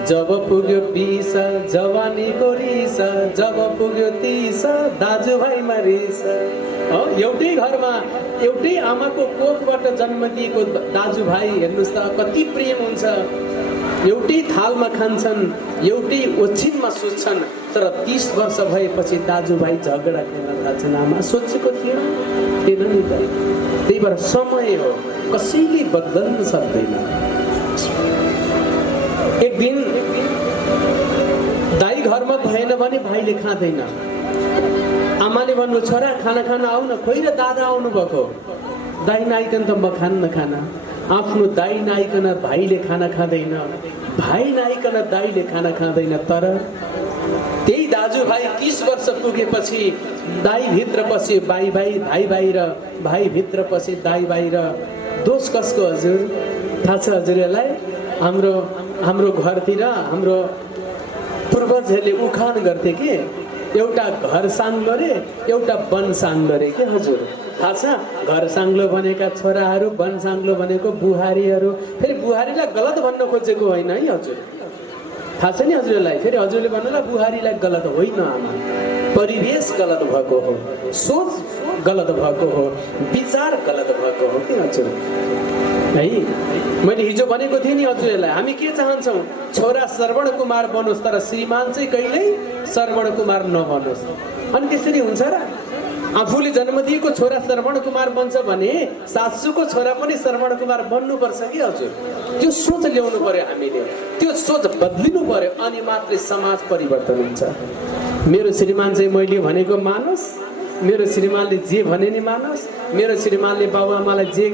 जब पुग्यो 20 जवानीको रिस, जब पुग्यो 30 दाजुभाइमा रिस। एउटै घरमा एउटै आमाको कोखबाट जन्म दिएको दाजुभाइ हेर्नुहोस् त कति प्रेम हुन्छ। एउटै थालमा खान्छन्, एउटै ओछिनमा सुत्छन्। तर 30 वर्ष भएपछि दाजुभाइ झगडा गर्न थाल्छन्। आमा सोचेको थिएन नि त। त्यही भएर समय हो, कसैले बदल्न सक्दैन। एक दिन दाइ घरमा भएन भने भाइले खाँदैन। आमाले भन्नु छोरा खाना खान आऊ न, खोइ र दादा आउनु भएको। दाइ नआइकन त म खान्न खाना। आफ्नो दाइ नआइकन भाइले खाना खाँदैन, भाइ नआइकन दाइले खाना खाँदैन। तर त्यही दाजुभाइ 30 वर्ष पुगेपछि दाइ भित्र पसे भाइ बाहिर, भाइ भित्र पसे दाइ बाहिर। दोष कसको हजुर थाहा छ हजुरहरूलाई? हाम्रो घरतिर हाम्रो पूर्वजहरूले उखान गर्थे कि एउटा घर साङ्लो रे, एउटा वन साङ्लो रे के हजुर थाहा छ? घर साङ्लो भनेका छोराहरू, वन साङ्लो भनेको बुहारीहरू। फेरि बुहारीलाई गलत भन्न खोजेको होइन है हजुर, थाहा छ नि हजुरलाई? फेरि हजुरले भन्नुला बुहारीलाई गलत होइन आमा, परिवेश गलत भएको हो, सोच गलत भएको हो, विचार गलत भएको हो कि हजुर है। मैले हिजो भनेको थिएँ नि हजुरहरूलाई, हामी के चाहन्छौँ? छोरा श्रवण कुमार बनोस्, तर श्रीमान चाहिँ कहिल्यै श्रवण कुमार नबनोस्। अनि त्यसरी हुन्छ र? आफूले जन्म दिएको छोरा श्रवण कुमार बन्छ भने सासूको छोरा पनि श्रवण कुमार बन्नुपर्छ कि हजुर? त्यो सोच ल्याउनु पर्यो हामीले, त्यो सोच बदलिनु पर्यो, अनि मात्रै समाज परिवर्तन हुन्छ। मेरो श्रीमान चाहिँ मैले भनेको मानोस्, मेरो श्रीमानले जे भने नि मानोस्, मेरो श्रीमानले बाबुआमालाई जे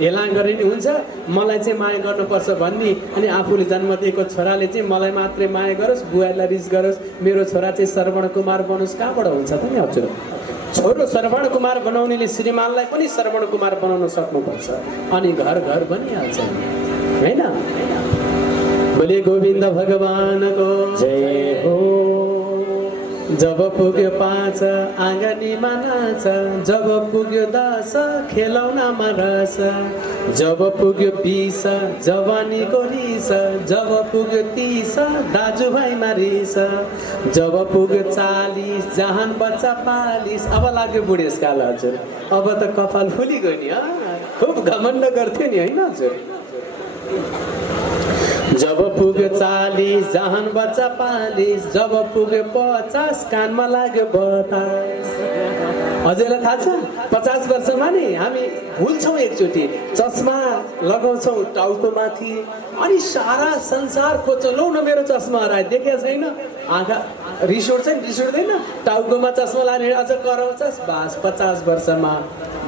हेला गरे नि हुन्छ, मलाई चाहिँ माया गर्नुपर्छ भन्ने। अनि आफूले जन्म दिएको छोराले चाहिँ मलाई मात्रै माया गरोस्, बुवालाई रिस गरोस्, मेरो छोरा चाहिँ श्रवण कुमार बनोस्, कहाँबाट हुन्छ त नि हजुर? छोरो श्रवण कुमार बनाउनेले श्रीमानलाई पनि श्रवण कुमार बनाउन सक्नुपर्छ, अनि घर घर बनिहाल्छ होइन? बोले गोविन्द भगवानको जय हो। जब पुग्यो 5 आँगनीमा नाच, जब पुग्यो 10 खेलौनामा रस, जब पुग्यो 20 जवानीको रिस, जब पुग्यो 30 दाजुभाइमा रिस, जब पुग्यो 40 जहान बच्चा पालिस। अब लाग्यो बुढेसकाल हजुर, अब त कपाल फुलिगयो नि। खुब घमण्ड गर्थ्यो नि होइन हजुर? जब पुग्यो 40 जहान बच्चा 45 जब पुग्यो 50 कानमा लाग्यो बतास। हजुरलाई थाहा छ 50 वर्षमा नि हामी भुल्छौँ एकचोटि चस्मा लगाउँछौँ टाउको माथि अनि सारा संसार खोज्छौँ लौ न मेरो चस्मा हरायो देखेको छैन आँखा रिस उठ्छ नि रिस उठ्दैन टाउकोमा चस्मा लाने अझ कराउँछस् बास 50 वर्षमा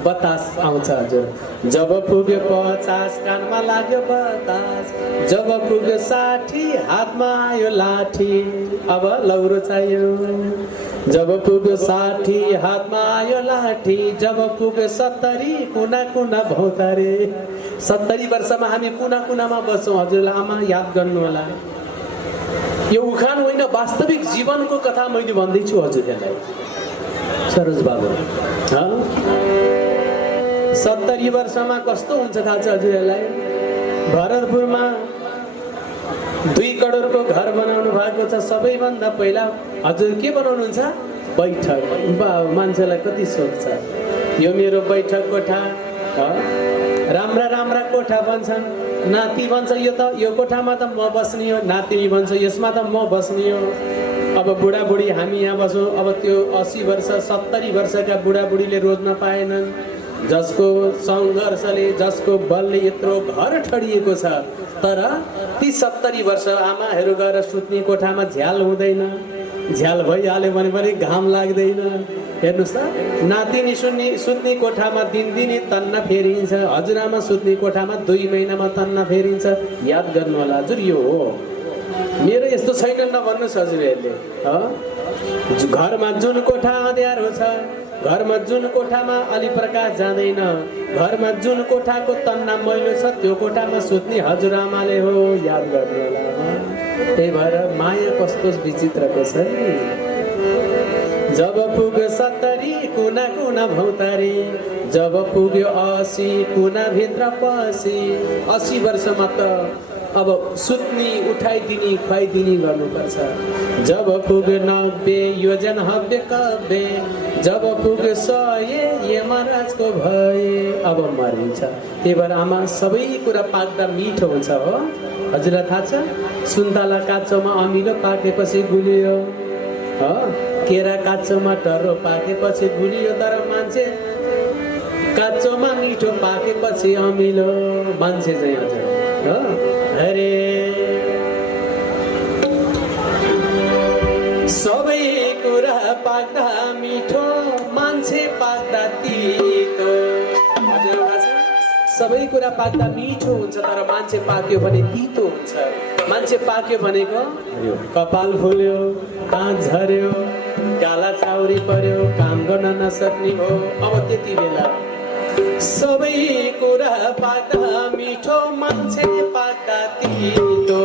बतास आउँछ हजुर। जब पुग्यो 50 कानमा लाग्यो बतास जब पुग्यो 60 हातमा आयो लाठी अब लौरो चाहियो। जब पुग्यो 60 हातमा आयो लाठी जब पुग्यो 70 कुना कुना भौतारे। 70 वर्षमा हामी कुना कुनामा बस्छौँ हजुरलाई आमा याद गर्नु होला। यो उखान होइन वास्तविक जीवनको कथा मैले भन्दैछु हजुरहरूलाई। सरोज बाबु 70 वर्षमा कस्तो हुन्छ थाहा छ हजुरहरूलाई? भरतपुरमा 2 करोडको घर बनाउनु भएको छ। सबैभन्दा पहिला हजुर के बनाउनुहुन्छ? बैठक। मान्छेलाई कति सोच छ यो मेरो बैठक कोठा। राम्रा राम्रा कोठा भन्छन् नाति भन्छ यो कोठामा त म बस्ने हो नातिनी भन्छ यसमा त म बस्ने हो। अब बुढाबुढी हामी यहाँ बस्छौँ अब त्यो 80 वर्ष 70 वर्षका बुढाबुढीले रोज्न पाएनन् जसको सङ्घर्षले जसको बलले यत्रो घर ठडिएको छ। तर ती 70 वर्ष आमाहरू गएर सुत्ने कोठामा झ्याल हुँदैन। झ्याल भइहाल्यो भने पनि घाम लाग्दैन। हेर्नुहोस् त नातिनी सुत्ने कोठामा दिनदिनै तन्न फेरिन्छ। हजुरआमा सुत्ने कोठामा 2 महिनामा तन्न फेरिन्छ। याद गर्नु होला हजुर यो हो। मेरो यस्तो छैन नभन्नुहोस् हजुरहरूले। घरमा जुन कोठा अँध्यारो छ घरमा जुन कोठामा अलि प्रकाश जाँदैन घरमा जुन कोठाको तन्ना मैलो छ त्यो कोठामा सुत्ने हजुरआमाले हो। याद गर्नु होला। त्यही भएर माया कस्तो विचित्रको छ नि। जब पुग्यो 70 कुना कुना भौतारी जब पुग्यो 80 कुना भित्र पसी। 80 वर्षमा त अब सुत्नी उठाइदिने खुवाइदिने गर्नुपर्छ। जब पुग्यो 90 योजन हब्बे कब्बे जब पुग्यो 100 यमराजको भए अब मरिन्छ। त्यही भएर आमा सबै कुरा पाक्दा मिठो हुन्छ हो। हजुरलाई थाहा छ सुन्तला काँचोमा अमिलो पाकेपछि गुलियो केरा काँचोमा टर्रो पाकेपछि गुलियो तर मान्छे काँचोमा मिठो पाकेपछि अमिलो मान्छे चाहिँ हजुर अरे सबै कुरा पाक्दा मिठो मान्छे पाक्दा तितो। हजुर सबै कुरा पाक्दा मिठो हुन्छ तर मान्छे पाक्यो भने तितो हुन्छ। मान्छे पाक्यो भनेको कपाल फुल्यो दाँत झर्यो गाला चाउरी पर्यो काम गर्न नसक्ने हो। अब त्यति बेला सबै कुरा पाक्दा मिठो मान्छे पाक्दा तितो।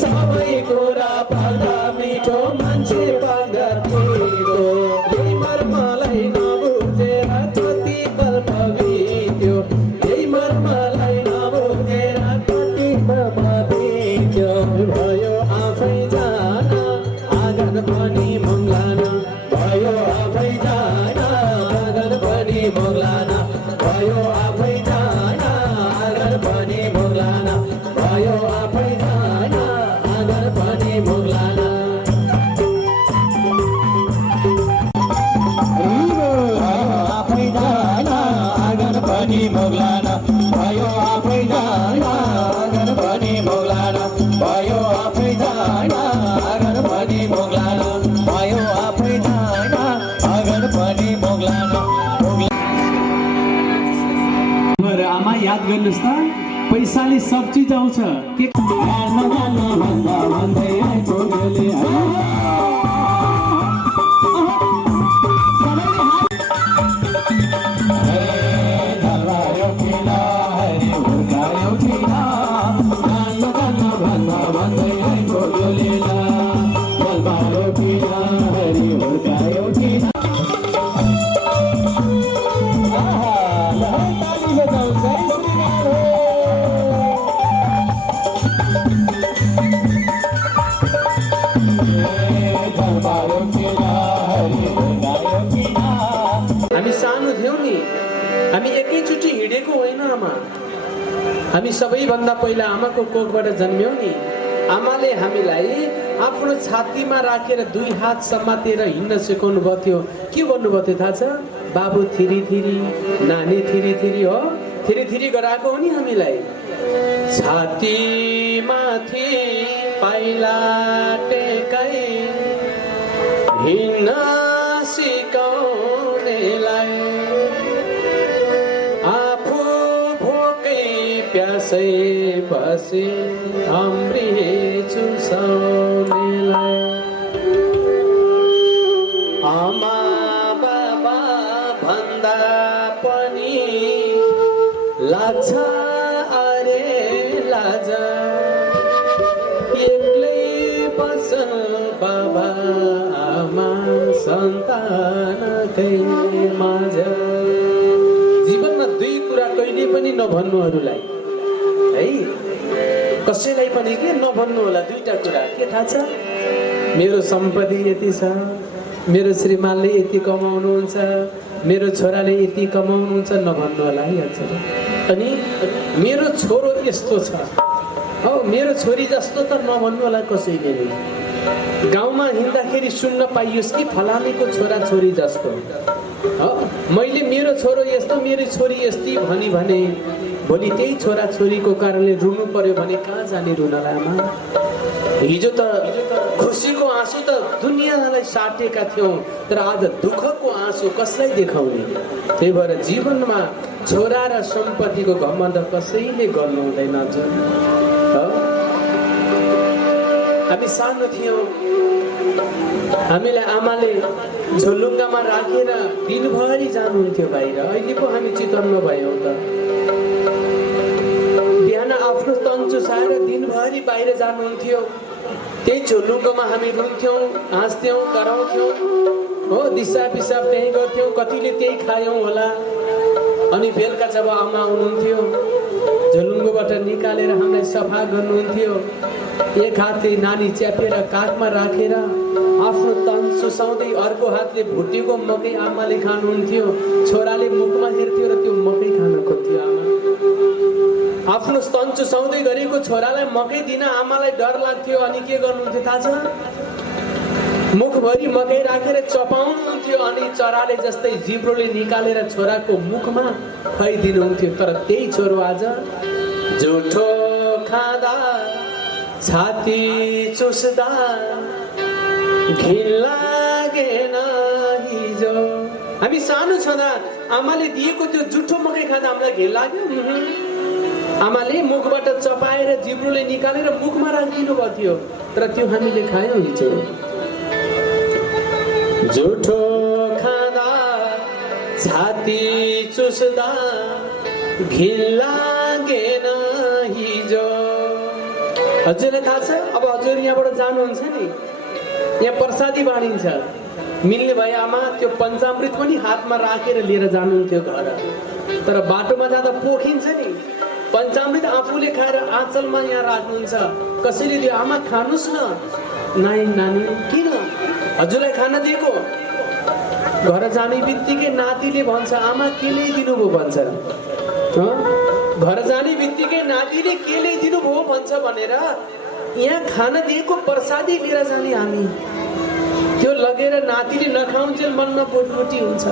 सबै कुरा पाक्दा मिठो मान्छे पाक्दा तितो। यही मर्मलाई नबुझेर कति कल्प बित्यो यही मर्मलाई नबुझेर कति कल्प बित्यो। भयो आफै जान आँगन पनि मङ्गलान भयो आफै जान आँगन पनि मङ्गलान भयो आफै जान आँगन पनि मङ्गलान भयो आफै जान आँगन पनि मङ्गलान। आफै जान आँगन पनि मङ्गलान भयो आफै जान आँगन पनि मङ्गलान भयो आफै जान आँगन पनि मङ्गलान भयो आफै जान आँगन पनि मङ्गलान। आमा याद गर्नुहोस् त पैसाले सब चिज आउँछ के हामी सानो थियौँ नि हामी एकैचोटि हिँडेको होइन आमा। हामी सबैभन्दा पहिला आमाको कोखबाट जन्म्यौँ नि। आमाले हामीलाई आफ्नो छातीमा राखेर 2 हात समातेर हिँड्न सिकाउनु भएको थियो। के भन्नुभएको थियो थाहा छ? बाबु थिरी थिरी, नानी थिरी थिरी हो, थिरी थिरी गराएको हो नि हामीलाई। छातीमाथि पाइला टेकाई हिँड्न सिकाउनेलाई, आफू भोकै प्यासै बसे अमृत चुसाउनेलाई। आमा बाबा भन्दा पनि लाग्छ अरे लाज, एक्लै बस्छन् बाबा आमा सन्तानकै माझ। जीवनमा 2 कुरा कहिले पनि नभन्नुहरूलाई है, कसैलाई पनि के नभन्नु होला। 2टा कुरा के थाहा छ? मेरो सम्पत्ति यति छ, मेरो श्रीमानले यति कमाउनुहुन्छ, मेरो छोराले यति कमाउनुहुन्छ, नभन्नु होला है हजुर। अनि मेरो छोरो यस्तो छ, हो मेरो छोरी जस्तो त नभन्नु होला कसैले नि। गाउँमा हिँड्दाखेरि सुन्न पाइयोस् कि फलानीको छोरा छोरी जस्तो, हो मैले मेरो छोरो यस्तो, मेरो छोरी यस्ती भने भोलि त्यही छोरा छोरीको कारणले रुनु पर्यो भने कहाँ जाने रुनला आमा? हिजो त खुसीको आँसु त दुनियाँलाई साटेका थियौँ, तर आज दुःखको आँसु कसलाई देखाउने? त्यही भएर जीवनमा छोरा र सम्पत्तिको घमण्ड कसैले गर्नु हुँदैन। हामी सानो थियौँ, हामीलाई आमाले झोलुङ्गामा राखेर दिनभरि जानुहुन्थ्यो बाहिर। अहिले पो हामी चितवनमा भयौँ त। बिहान आफ्नो तन चुसाएर दिनभरि बाहिर जानुहुन्थ्यो, त्यही झोलुङ्गामा हामी रुन्थ्यौँ, हाँस्थ्यौँ, कराउँथ्यौँ, हो दिसा पिसाब त्यहीँ गर्थ्यौँ, कतिले त्यही खायौँ होला। अनि बेलुका जब आमा आउनुहुन्थ्यो, झोलुङ्गोबाट निकालेर हामीलाई सफा गर्नुहुन्थ्यो, एक हातले नानी च्यापेर काखमा राखेर आफ्नो तन सुसाउँदै अर्को हातले भुटेको मकै आमाले खानुहुन्थ्यो। छोराले मुखमा हेर्थ्यो र त्यो मकै खान खोज्थ्यो आमा। आफ्नो स्तन चुसाउँदै गरेको छोरालाई मकै दिन आमालाई डर लाग्थ्यो। अनि के गर्नुहुन्थ्यो थाहा छ? मुखभरि मकै राखेर चपाउनुहुन्थ्यो, अनि चराले जस्तै जिब्रोले निकालेर छोराको मुखमा खुवाइदिनुहुन्थ्यो। तर त्यही छोरो आज झुठो खाँदा, छाती चुस्दा घिन लागेन हिजो। हामी सानो छँदा आमाले दिएको त्यो जुठो मकै खाँदा हामीलाई घिन लाग्यो। आमाले मुखबाट चपाएर जिब्रोले निकालेर मुखमा राखिदिनु भएको थियो, तर त्यो हामीले खायौँ हिजो। झुठो खाँदा, छाती चुस्दा घिन लागेन हिजो। हजुरलाई थाहा छ? अब हजुर यहाँबाट जानुहुन्छ नि, यहाँ प्रसादी बाँडिन्छ। मिल्ने भए आमा त्यो पञ्चामृत पनि हातमा राखेर लिएर जानुहुन्थ्यो घर। तर बाटोमा जाँदा पोखिन्छ नि, पञ्चामृत आफूले खाएर आँचलमा यहाँ राख्नुहुन्छ। कसैले दियो, आमा खानुहोस् न। नानी नानी किन हजुरलाई खाना दिएको? घर जाने बित्तिकै नातिले भन्छ, आमा के ल्याइदिनु भयो भन्छ। घर जाने बित्तिकै नातिले के ल्याइदिनु भयो भन्छ भनेर यहाँ खाना दिएको प्रसादी लिएर जाने हामी। त्यो लगेर नातिले नखाउन्जेल मनमा बोटबोटी हुन्छ।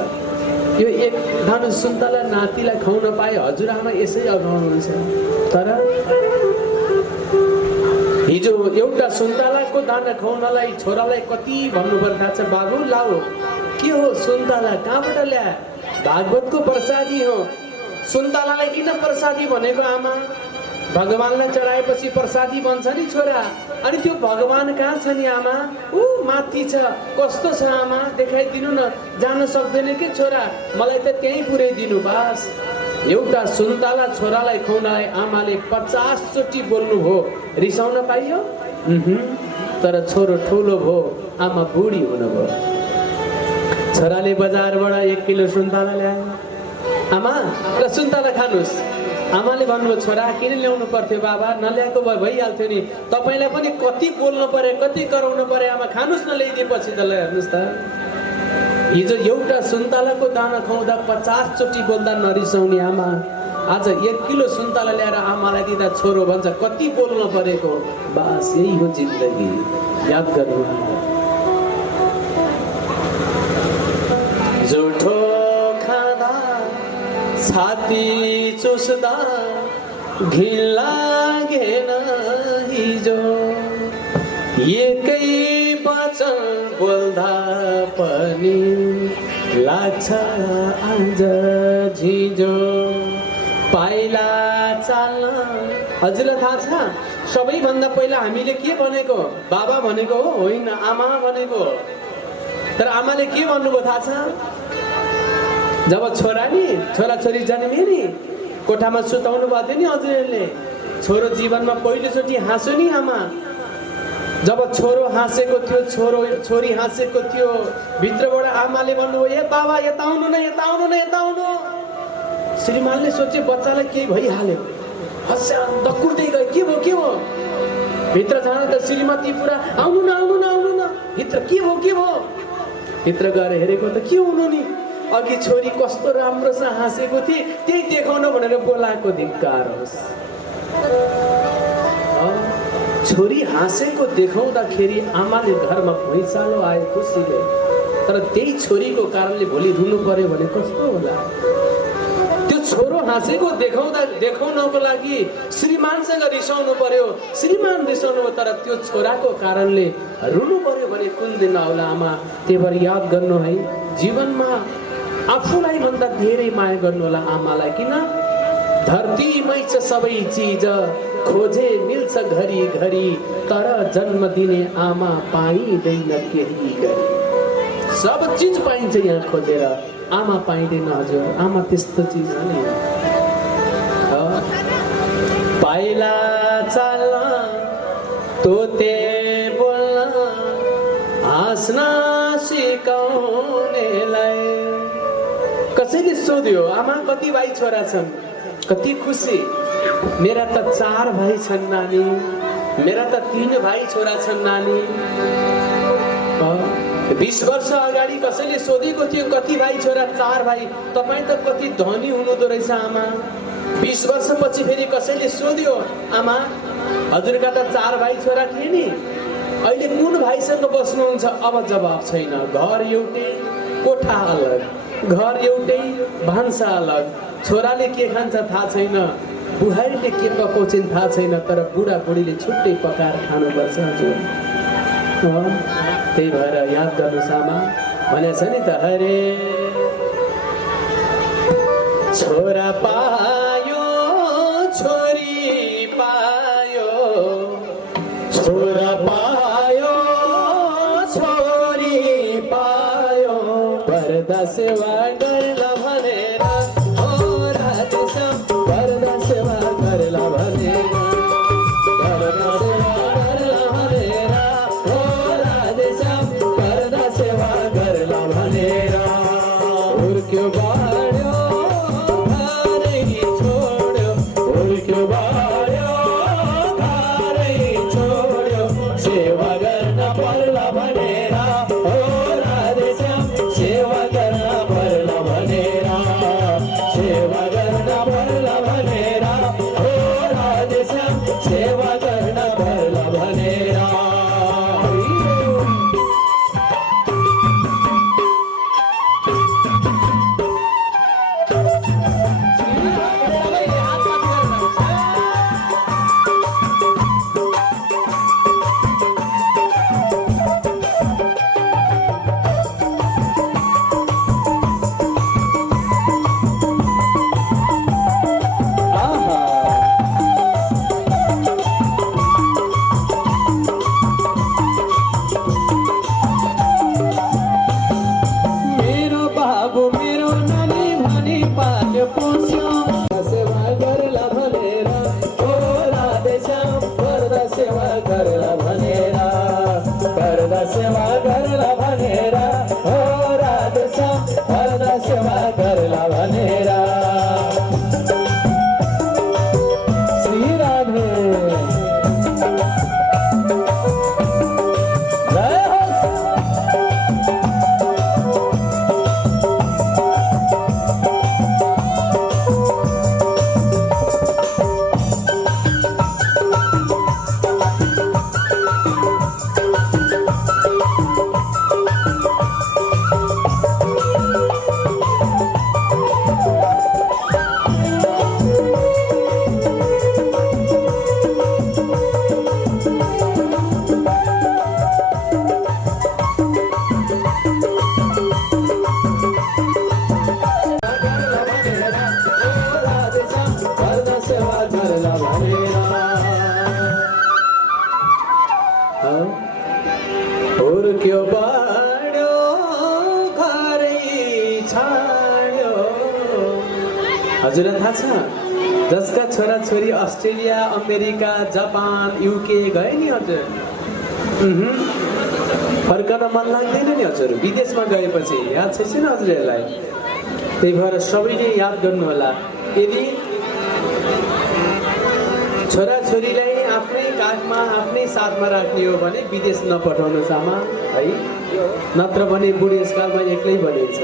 यो एक दानो सुन्तला नातिलाई खुवाउन पाए हजुर आमा यसै अगाउनुहुन्छ। तर हिजो एउटा सुन्तलाको दाना खुवाउनलाई छोरालाई कति भन्नुपर्छ थाहा छ? बाबु लाऊ, के हो सुन्तला, कहाँबाट ल्या? भागवतको प्रसादी हो। सुन्तलालाई किन प्रसादी भनेको आमा? भगवानलाई चढाएपछि प्रसादी बन्छ नि छोरा। अनि त्यो भगवान कहाँ छ नि आमा? ऊ माथि छ। कस्तो छ आमा? देखाइदिनु न। जान सक्दैन के छोरा? मलाई त त्यहीँ पुर्याइदिनु बास। एउटा सुन्तला छोरालाई खुवाउनलाई आमाले 50 चोटि बोल्नु हो। रिसाउन पाइयो? तर छोरो ठुलो भयो, आमा बुढी हुनुभयो। छोराले बजारबाट 1 किलो सुन्तला ल्यायो। आमा र सुन्तला खानुहोस्। आमाले भन्नुभयो, छोरा किन ल्याउनु पर्थ्यो बाबा? नल्याएको भए भइहाल्थ्यो नि। तपाईँलाई पनि कति बोल्नु पर्यो, कति कराउनु पर्यो। आमा खानुहोस् न, ल्याइदिएपछि त ल हेर्नुहोस् त। हिजो एउटा सुन्तलाको दाना खुवाउँदा 50 चोटि बोल्दा नरिसाउने आमा आज 1 किलो सुन्तला ल्याएर आमालाई दिँदा छोरो भन्छ कति बोल्नु परेको। बास यही हो जिन्दगी, याद गर्नु। जुठो खाँदा छाती चुस्दा घिन लागेन हिजो, एकै वचन बोल्दा पनि लाग्छ आज झिजो। पाइला चाल्न हजुरलाई थाहा छ सबैभन्दा पहिला हामीले के भनेको? बाबा भनेको हो, होइन आमा भनेको। तर आमाले के भन्नुभयो थाहा छ? जब छोराछोरी जन्मिए नि कोठामा सुताउनु भएको थियो नि हजुरहरूले, छोरो जीवनमा पहिलोचोटि हाँस्यो नि आमा। जब छोरो हाँसेको थियो, छोरी हाँसेको थियो, भित्रबाट आमाले भन्नुभयो ए बाबा यता आउनु न, यता आउनु न, यता आउनु। श्रीमानले सोचे बच्चालाई केही भइहाल्यो, हस्या दक्कुर्दै गयो, के भयो? भित्र जाँदा त श्रीमती पुरा आउनु न, आउनु न, आउनु न। भित्र के भयो? भित्र गएर हेरेको त के हुनु नि, अघि छोरी कस्तो राम्रोसँग हाँसेको थिए, त्यही देखाउन भनेर बोलाएको। धिक्कार होस्। छोरी हाँसेको देखाउँदाखेरि आमाले घरमा भुइँचालो आयो खुसीले, तर त्यही छोरीको कारणले भोलि रुनु पर्यो भने कस्तो होला? त्यो छोरो हाँसेको देखाउनको लागि श्रीमानसँग रिसाउनु पर्यो, श्रीमान रिसाउनु भयो, तर त्यो छोराको कारणले रुनु पर्यो भने कुन दिन आउला आमा? त्यही भएर याद गर्नु है, जीवनमा आफूलाई भन्दा धेरै माया गर्नु होला आमालाई। किन? धरतीमै छ सबै चिज, खोजे मिल्छ घरी घरी, तर जन्म दिने आमा पाइँदैन केही गरी। सब चिज पाइन्छ यहाँ खोजेर, आमा पाइँदैन हजुर। आमा त्यस्तो चिज हो नि। पाइला चाल्न तोते बोल्न हाँस्न सिकाउनेलाई। कसैले सोध्यो आमा कति भाइ छोरा छन्? कति खुसी, मेरा त 4 भाइ छन् नानी, मेरा त 3 भाइ छोरा छन् नानी। 20 वर्ष अगाडि कसैले सोधेको थियो कति भाइ छोरा? 4 भाइ। तपाईँ त कति धनी हुनुहुँदो रहेछ आमा। 20 वर्षपछि फेरि कसैले सोध्यो आमा हजुरका त 4 भाइ छोरा थिए नि, अहिले कुन भाइसँग बस्नुहुन्छ? अब जवाब छैन। घर एउटै, कोठा अलग, घर एउटै, भान्सा अलग। छोराले के खान्छ थाहा छैन, बुहारीले के पकाउँछन् थाहा छैन, तर बुढाबुढीले छुट्टै पकाएर खानुपर्छ हजुर। त्यही भएर याद गर्नुहोस् आमा भनेछ नि त, हरे छोरा पायो छोरी पायो, छोरा पायो छोरी पायो, पर्दा सेवा गर्ला भनेर हो राधेश्याम, पर्दा सेवा गर्ला भनेर, पर्दा सेवा गर्ला भनेर हो राधेश्याम, पर्दा सेवा गर्ला भनेर। हुर्क्यो बाड्यो घरै छोड्यो, हुर्क्यो बाड्यो घरै छोड्यो, सेवा गर्न पर्ला भनेर हो राधेश्याम, सेवा गर्न हजुरलाई थाहा छ जसका छोराछोरी अस्ट्रेलिया अमेरिका जापान युके गए नि हजुर फर्कन मन लाग्दैन नि हजुर विदेशमा गएपछि याद छैन हजुरहरूलाई त्यही भएर सबैले याद गर्नुहोला यदि छोराछोरीलाई आफ्नै काखमा आफ्नै साथमा राख्ने हो भने विदेश नपठाउनुहोस् आमा है नत्र भने बुढेसकालमा एक्लै बनिन्छ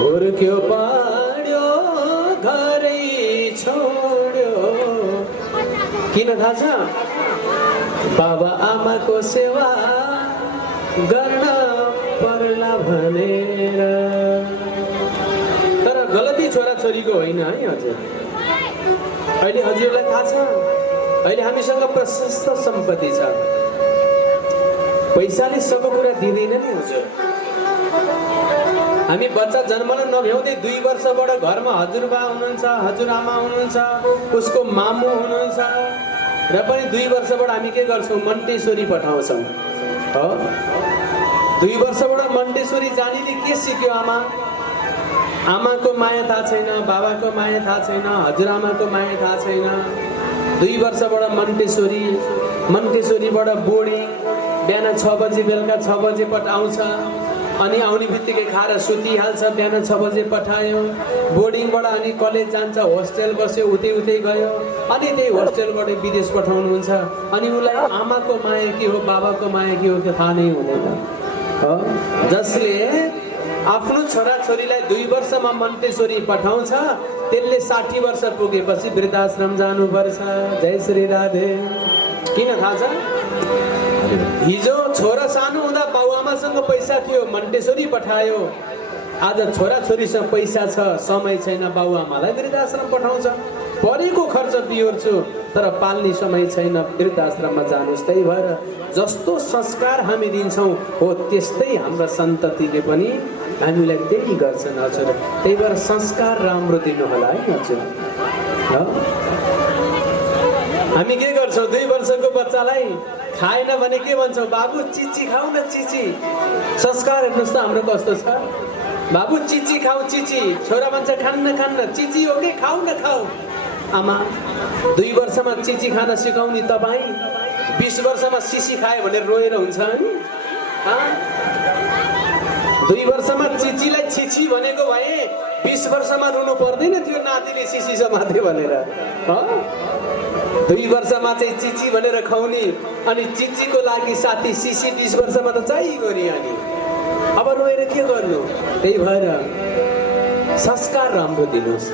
हुर्क्यो पढ्यो घरै छोड्यो किन थाहा छ बाबा आमाको सेवा गर्न पर्ला भनेर तर गलती छोराछोरीको होइन है हजुर अहिले हजुरलाई थाहा छ अहिले हामीसँग प्रशस्त सम्पत्ति छ पैसाले सब कुरा दिँदैन नि हजुर हामी बच्चा जन्मन नभ्याउँदै 2 वर्षबाट घरमा हजुरबा हुनुहुन्छ हजुरआमा हुनुहुन्छ उसको मामु हुनुहुन्छ र पनि 2 वर्षबाट हामी के गर्छौँ मन्टेश्वरी पठाउँछौँ हो 2 वर्षबाट मन्टेश्वरी जानेले के सिक्यो आमाको माया थाहा छैन बाबाको माया थाहा छैन हजुरआमाको माया थाहा छैन 2 वर्षबाट मन्टेश्वरीबाट बोर्डिङ बिहान 6 बजे बेलुका 6 बजे आउँछ अनि आउने बित्तिकै खाएर सुतिहाल्छ बिहान 6 बजे पठायो बोर्डिङबाट अनि कलेज जान्छ होस्टेल बस्यो उतै गयो अनि त्यही होस्टेलबाट विदेश पठाउनुहुन्छ अनि उसलाई आमाको माया के हो बाबाको माया के हो त्यो थाहा नै हुँदैन जसले आफ्नो छोराछोरीलाई 2 वर्षमा मन्टेश्वरी पठाउँछ त्यसले 60 वर्ष पुगेपछि वृद्धाश्रम जानुपर्छ जय श्री राधे किन थाहा छ हिजो छोरा सानो हुँदा बाबुआमासँग पैसा थियो मन्टेश्वरी पठायो आज छोराछोरीसँग पैसा छ समय छैन बाबुआमालाई वृद्धाश्रम पठाउँछ परेको खर्च बिहोर्छु तर पाल्ने समय छैन वृद्धाश्रममा जानुहोस् त्यही भएर जस्तो संस्कार हामी दिन्छौँ हो त्यस्तै हाम्रा सन्ततिले पनि हामीलाई त्यही गर्छन् हजुर त्यही भएर संस्कार राम्रो दिनु होला है हजुर हामी के गर्छौँ 2 वर्षको बच्चालाई खाएन भने के भन्छौँ बाबु चिची खाऊ न चिची संस्कार हेर्नुहोस् त हाम्रो कस्तो छ बाबु चिची खाऊ चिची छोरा भन्छ खान्न चिची हो कि खाऊ न खाऊ आमा 2 वर्षमा चिची खान सिकाउने तपाईँ 20 वर्षमा सिसी खायो भने रोएर हुन्छ नि 2 वर्षमा चिचीलाई छिची भनेको भए 20 वर्षमा रुनु पर्दैन थियो नातिले सिसी समात्यो भनेर 2 वर्षमा चाहिँ चिची भनेर खुवाउने अनि चिचीको लागि साथी सिसी 20 वर्षमा त चाहिएको नि अनि अब रोएर के गर्नु त्यही भएर संस्कार राम्रो दिनुहोस्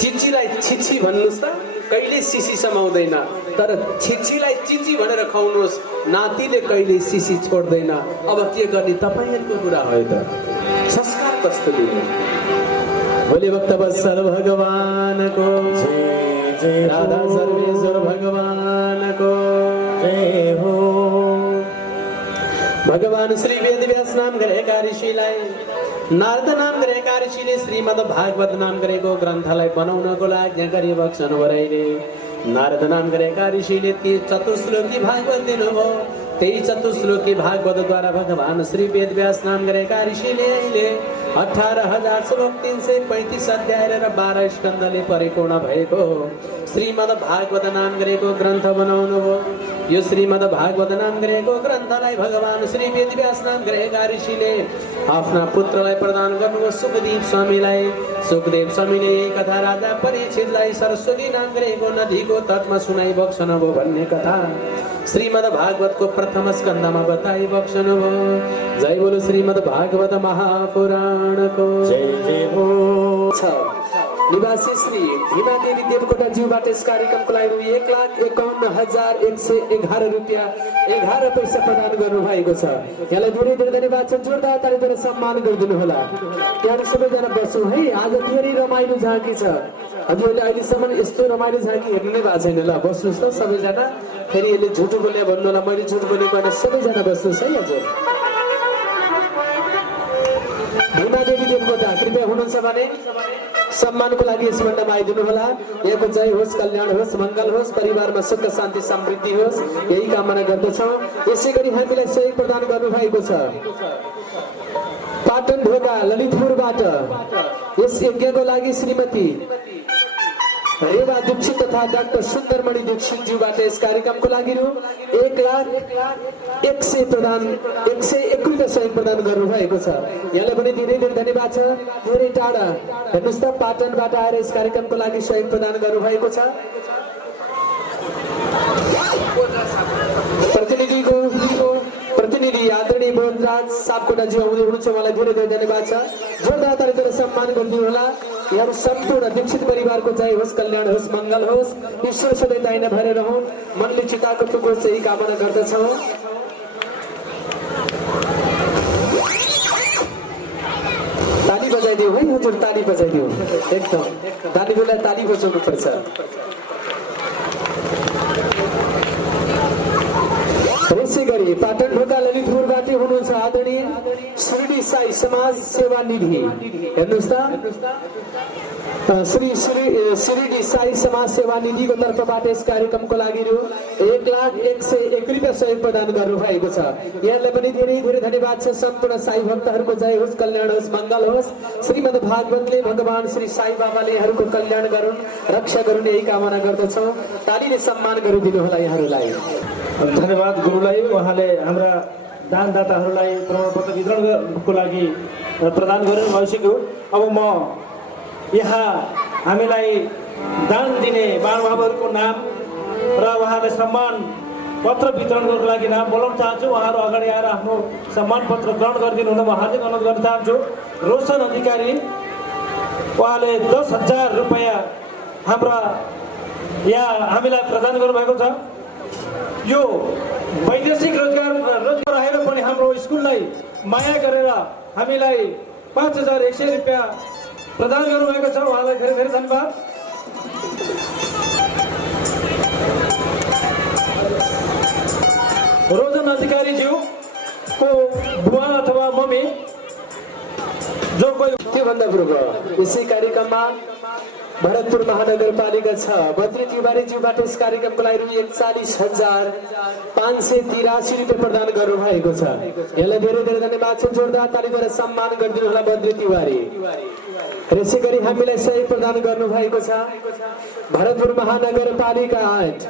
चिचीलाई छिची भन्नुहोस् त कहिले सिसी समाउँदैन तर छिचीलाई चिची भनेर खुवाउनुहोस् नातिले कहिले सिसी छोड्दैन अब के गर्ने तपाईहरुको कुरा हो त संस्कार कस्तो दिनु बोले भक्तवत्सल भगवानको जय जय राधा सर्वेश्वर भगवानको जय हो भगवान श्री वेदव्यास नाम गरेका ऋषिलाई नारद नाम गरेका ऋषिले श्रीमद् भागवत नाम गरेको ग्रन्थलाई बनाउनको लागि गरी बक्सनु भराइले नारद नाम गरेका ऋषिले ती चतुश्लोकी भागवत दिनुभयो त्यही चतुश्लोकी भागवतद्वारा भगवान श्री वेदव्यास नाम गरेका ऋषिले अहिले 18,000 श्लोक 335 अध्याय र 12 स्कन्धले परिपूर्ण भएको श्रीमद् भागवत नाम गरेको ग्रन्थ बनाउनु हो यो श्रीमद् भागवत नाम गरेको ग्रन्थलाई भगवान श्री वेदव्यास नाम गरेका ऋषिले आफ्ना पुत्रलाई प्रदान गर्नुभयो सुखदेव स्वामीलाई सुखदेव स्वामीले कथा राजा परीक्षितलाई सरस्वती नाम गरेको नदीको तटमा सुनाई बक्सनुभयो भन्ने कथा श्रीमद् भागवतको प्रथम स्कन्धमा बताई बक्सनुभयो जय बोलो श्रीमद् भागवत महापुराणको जय जय हो निवासी श्री भीमा देवी देवकोटा ज्यूबाट यस कार्यक्रमको लागि 1,51,111 रुपियाँ 11 पैसा प्रदान गर्नु भएको छ यसलाई धेरै धेरै धन्यवाद छ जोरदार तालीले सम्मान गरिदिनु होला यहाँ सबैजना बसौँ है आज धेरै रमाइलो झाँकी छ हजुरहरूले अहिलेसम्म यस्तो रमाइलो झाँकी हेर्नु नै भएको छैन ल बस्नुहोस् त सबैजना फेरि यसले झुटो बोले भन्नु होला मैले झुट बोलेको होइन सबैजना बस्नुहोस् है हजुर भीमा देवी देवकोटा कृपया हुनुहुन्छ भने सम्मानको लागि यस मण्डपमा आइदिनु होला यहाँको जय होस् कल्याण होस् मङ्गल होस् परिवारमा सुख शान्ति समृद्धि होस् यही कामना गर्दछौँ यसै गरी हामीलाई सहयोग प्रदान गर्नुभएको छ पाटन ढोका ललितपुरबाट यस यज्ञको लागि श्रीमती रेवा दीक्षित तथा डाक्टर सुन्दरमणि दीक्षितज्यूबाट यस कार्यक्रमको लागि रु 1,01,000 प्रदान 101 रुपियाँ सहयोग प्रदान गर्नुभएको छ। यहाँलाई पनि धेरै धेरै धन्यवाद छ। धेरै टाढा हेर्नुहोस् त पाटनबाट आएर यस कार्यक्रमको लागि सहयोग प्रदान गर्नुभएको छ। प्रतिनिधि आदरणीय बोधराज सापकोटाजी आउँदै हुनुहुन्छ, उहाँलाई धेरै धेरै धन्यवाद छ। जोरदार तालीबाट सम्मान गरिदिनु होला। यहाँहरू सम्पूर्ण दीक्षित परिवारको जय होस्, कल्याण होस्, मङ्गल होस्, ईश्वर सधैँ दाहिना भएर रहन्, मनले चिताको टुक्रो चाहिँ कामना गर्दछौँ। ताली बजाइदियो है हजुर, ताली बजाइदियो एकदम। ताली बेला ताली बजाउनु पर्छ। यसै गरी पाटन ढोका ललितपुरबाट हुनुहुन्छ आदरणीय शिरडी साई समाज सेवा निधि। हेर्नुहोस् त शिरडी साई समाज सेवा निधिको तर्फबाट यस कार्यक्रमको लागि रु 1,01,001 रुपियाँ सहयोग प्रदान गर्नुभएको छ। यहाँलाई पनि धेरै धेरै धन्यवाद छ। सम्पूर्ण साई भक्तहरूको जय होस्, कल्याण होस्, मङ्गल होस्। श्रीमद् भागवतले भगवान श्री साई बाबाले यहाँहरूको कल्याण गरून्, रक्षा गरून्, यही कामना गर्दछौँ। तालीले सम्मान गरिदिनु होला यहाँहरूलाई। धन्यवाद गुरुलाई। उहाँले हाम्रा दानदाताहरूलाई प्रमाणपत्र वितरणको लागि प्रदान गर्नु भइसक्यो। अब म यहाँ हामीलाई दान दिने महानुभावहरूको नाम र उहाँलाई सम्मान पत्र वितरण गर्नको लागि नाम बोलाउन चाहन्छु। उहाँहरू अगाडि आएर आफ्नो सम्मान पत्र ग्रहण गरिदिनु हुन म हार्दिक अनुरोध गर्न चाहन्छु। रोशन अधिकारी, उहाँले 10,000 रुपियाँ हाम्रा यहाँ हामीलाई प्रदान गर्नुभएको छ। यो वैदेशिक रोजगार रहेर पनि हाम्रो स्कुललाई माया गरेर हामीलाई 5,100 रुपियाँ प्रदान गर्नुभएको छ। उहाँलाई धेरै धेरै धन्यवाद। रोजन अधिकारीज्यूको बुवा अथवा मम्मी जो कोही त्योभन्दा पूर्व यसै कार्यक्रममा भरतपुर महानगरपालिका 6 बद्री तिवारीज्यूबाट यस कार्यक्रमको लागि रु 41,583 रुपियाँ प्रदान गर्नुभएको छ। यसलाई धेरै धेरै धन्यवाद छ। जोरदार तालीद्वारा सम्मान गरिदिनु होला बद्री तिवारी। यसै गरी हामीलाई सहयोग प्रदान गर्नुभएको छ भरतपुर महानगरपालिका 8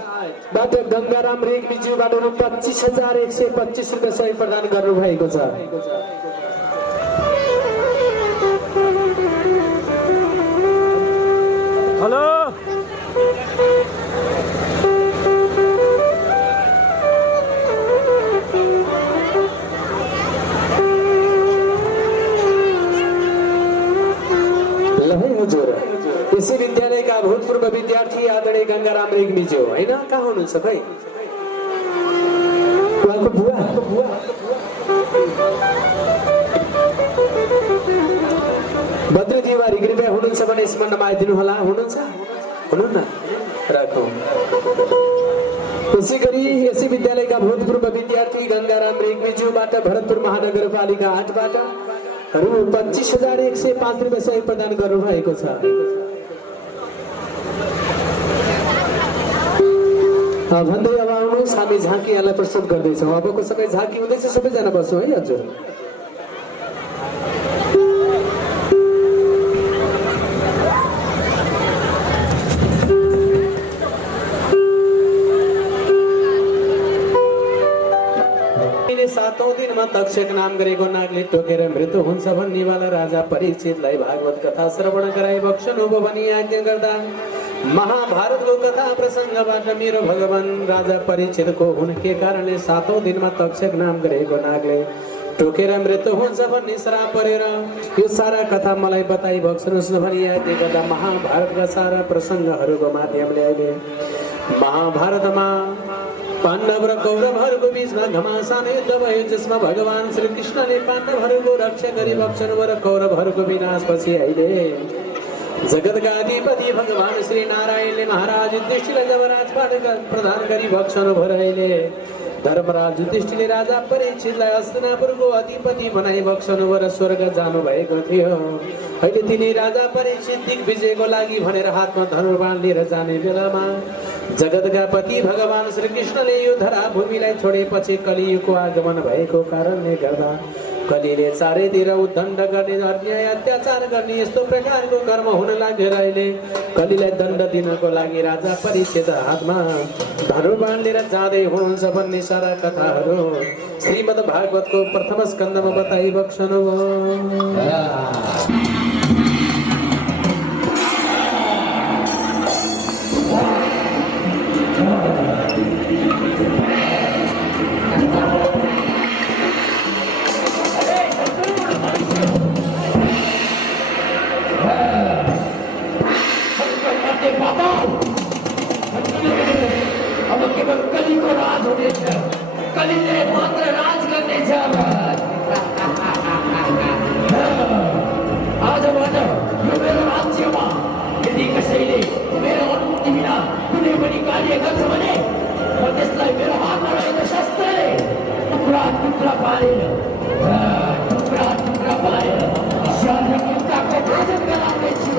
बाट गंगाराम रेग्मीज्यूबाट रु 25,125 रुपियाँ सहयोग प्रदान गर्नुभएको छ। हेलो हजुर, यसै विद्यालयका भूतपूर्व विद्यार्थी आदरणीय गंगाराम रेग्मीज्यू होइन, कहाँ हुनुहुन्छ भाइ? उहाँको बुवा बद्री तिवारी कृपया हुनुहुन्छ भने यस मण्डपमा आइदिनु होला। हुनुहुन्न राखौँ। यसै गरी यसै विद्यालयका भूतपूर्व विद्यार्थी गंगाराम रेग्मीज्यूबाट भरतपुर महानगरपालिका 8 बाट रु 25,105 रुपियाँ सहयोग प्रदान गर्नुभएको छ। भन्दै अब आउनुहोस्, हामी झाँकी यहाँलाई प्रस्तुत गर्दैछौँ। अबको समय झाँकी हुँदैछ, सबैजना बस्छौँ है हजुर। सातौं दिनमा तक्षक नाम गरेको नागले टोकेर मृत्यु हुन्छ भन्नेवाला राजा परीक्षितलाई भागवत कथा श्रवण गराई बक्सनु हो भनी आज्ञा गर्दा महाभारतको कथा प्रसङ्गबाट मेरो भगवान राजा परीक्षितको हुनके कारणले सातौं दिनमा तक्षक नाम गरेको नागले टोकेर मृत्यु हुन्छ भन्ने श्राप परेर यो सारा कथा मलाई बताई बक्सनुहोस् भनी आज्ञा गर्दा महाभारतका सारा प्रसङ्गहरूको माध्यमले अहिले महाभारतमा पाण्डव र कौरवहरूको बीचमा घमासान युद्ध भयो, जसमा भगवान श्री कृष्णले पाण्डवहरूको रक्षा गरी बक्सनु र कौरवहरूको विनाशपछि अहिले जगतका अधिपति भगवान श्री नारायणले महाराज युधिष्ठिरलाई जब राजपाट प्रदान गरी बक्सनु भयो। अहिले धर्मराज युधिष्ठिरले राजा परीक्षितलाई हस्तिनापुरको अधिपति बनाई बक्सनु र स्वर्ग जानु भएको थियो। अहिले तिनी राजा परीक्षित दिग्विजयको लागि भनेर हातमा धनुर्बाण लिएर जाने बेलामा जगतका पति भगवान श्री कृष्णले यो धरा भूमिलाई छोडेपछि कलियुगको आगमन भएको कारणले गर्दा कलिले चारैतिर उद्दण्ड गर्ने अन्याय अत्याचार गर्ने यस्तो प्रकारको कर्म हुन लाग्यो र अहिले कलिलाई दण्ड दिनको लागि राजा परीक्षित हातमा धनुर्बाण लिएर जाँदै हुनुहुन्छ भन्ने सारा कथाहरू श्रीमद् भागवतको प्रथम स्कन्धमा बताइबक्सनु अब केवल कलीको राज हुनेछ कलीले मात्र राज गर्नेछ आजबाट यो मेरो राज्यमा यदि कसैले मेरो अनुमति बिना कुनै पनि कार्य गर्छ भने म त्यसलाई मेरो हातमा रहेको शस्त्रले टुक्रा टुक्रा पारेर शान्तिको भोजन गराउनेछु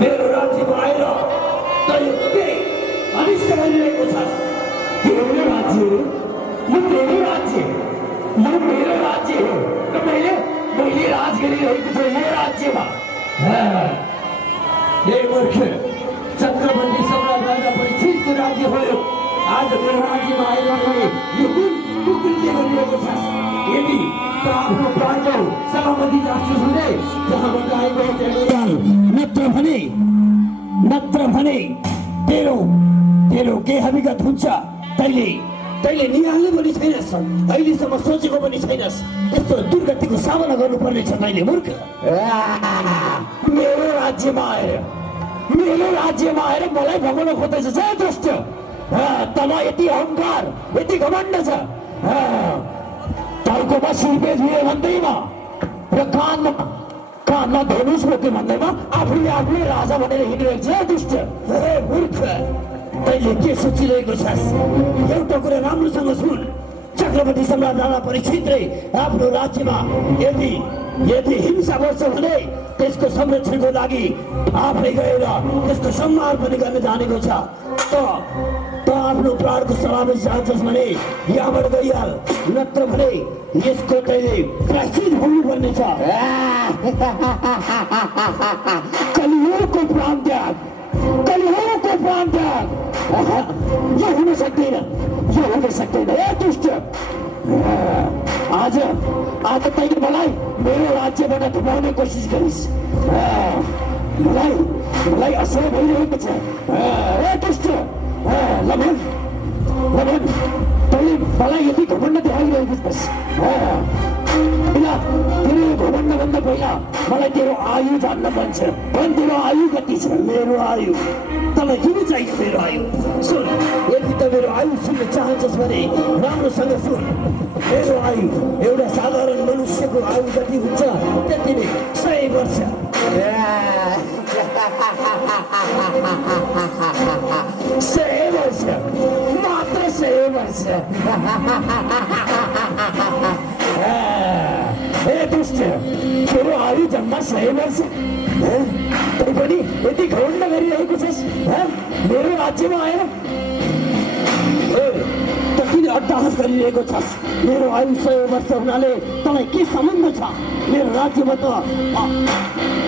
मेरो राज्यमा आएर तैले के अनिष्ट गरिरहेको छस् तेरो राज्य हो यो तेरो राज्य यो मेरो राज्य हो र मैले राज गरिरहेको छु यो राज्यमा हे मूर्ख चक्रवर्ती सम्राट राजा परीक्षितको राज्य हो आज मेरो राज्यमा आएर यो कुन कृत्य गरिरहेको छस् यदि त आफ्नो प्राणको सलामती जान्छस् भने जहाँबाट आएको त्यहाँ नत्र भने तेरो के हकीकत हुन्छ तैले निहाल्ने पनि छैनस् अहिलेसम्म सोचेको पनि छैनस् यस्तो दुर्गतिको सामना गर्नुपर्ने छ तैले मूर्ख मेरो राज्यमा आएर मलाई भगाउन खोज्दैछ जय दुष्ट तँलाई यति अहङ्कार यति घमण्ड छ टाउकोमा शिरपेज हुने भन्दैमा र कानमा धनुष बोके भन्दैमा आफूले राजा भनेर हिँडिरहेको छ दुष्ट हे मूर्ख तैले के सोचिरहेको छस् एउटा कुरा राम्रोसँग सुन चक्रवर्ती सम्राट राजा परीक्षितले आफ्नो राज्यमा यदि यदि हिंसा गर्छ भने त्यसको संरक्षणको लागि आफै गएर त्यसको सम्मान पनि गर्न जानेको छ। त आफ्नो प्राणको समावेश चाहन्छस् भने यहाँबाट गइहाल, नत्र भने यसको तैँले प्रायश्चित भोग्नुपर्ने छ। कलियुगको प्राण त्याग, कलियुगको प्राण त्याग, यो हुन सक्दैन, यो हुन सक्दैन। ए दुष्ट, आज तैँले मलाई मेरो राज्यबाट थुपाउने कोसिस गरिस्। मलाई असर भइरहेको छ। ए दुष्ट, लभन, तैँले मलाई यति घमण्ड देखाइरहेको छस्। तेरो घमण्डभन्दा पहिला मलाई तेरो आयु जान्न मन छ। भन्, तेरो आयु कति छ? मेरो आयु तँलाई किन चाहियो? मेरो आयु सुन, यदि त मेरो आयु सुन्न चाहन्छस् भने राम्रोसँग सुन। मेरो आयु एउटा साधारण मनुष्यको आयु जति हुन्छ त्यति नै, 100 वर्ष। 100 वर्ष, मात्र 100 वर्ष। ए दुष्ट, तेरो आयु जम्मा 100 वर्ष। तै पनि यति घमण्ड गरिरहेको छस् मेरो राज्यमा आएर? त किन अट्टहास गरिरहेको छस्? मेरो आयु 100 वर्ष हुनाले तँलाई के सम्बन्ध छ? मेरो राज्यमा त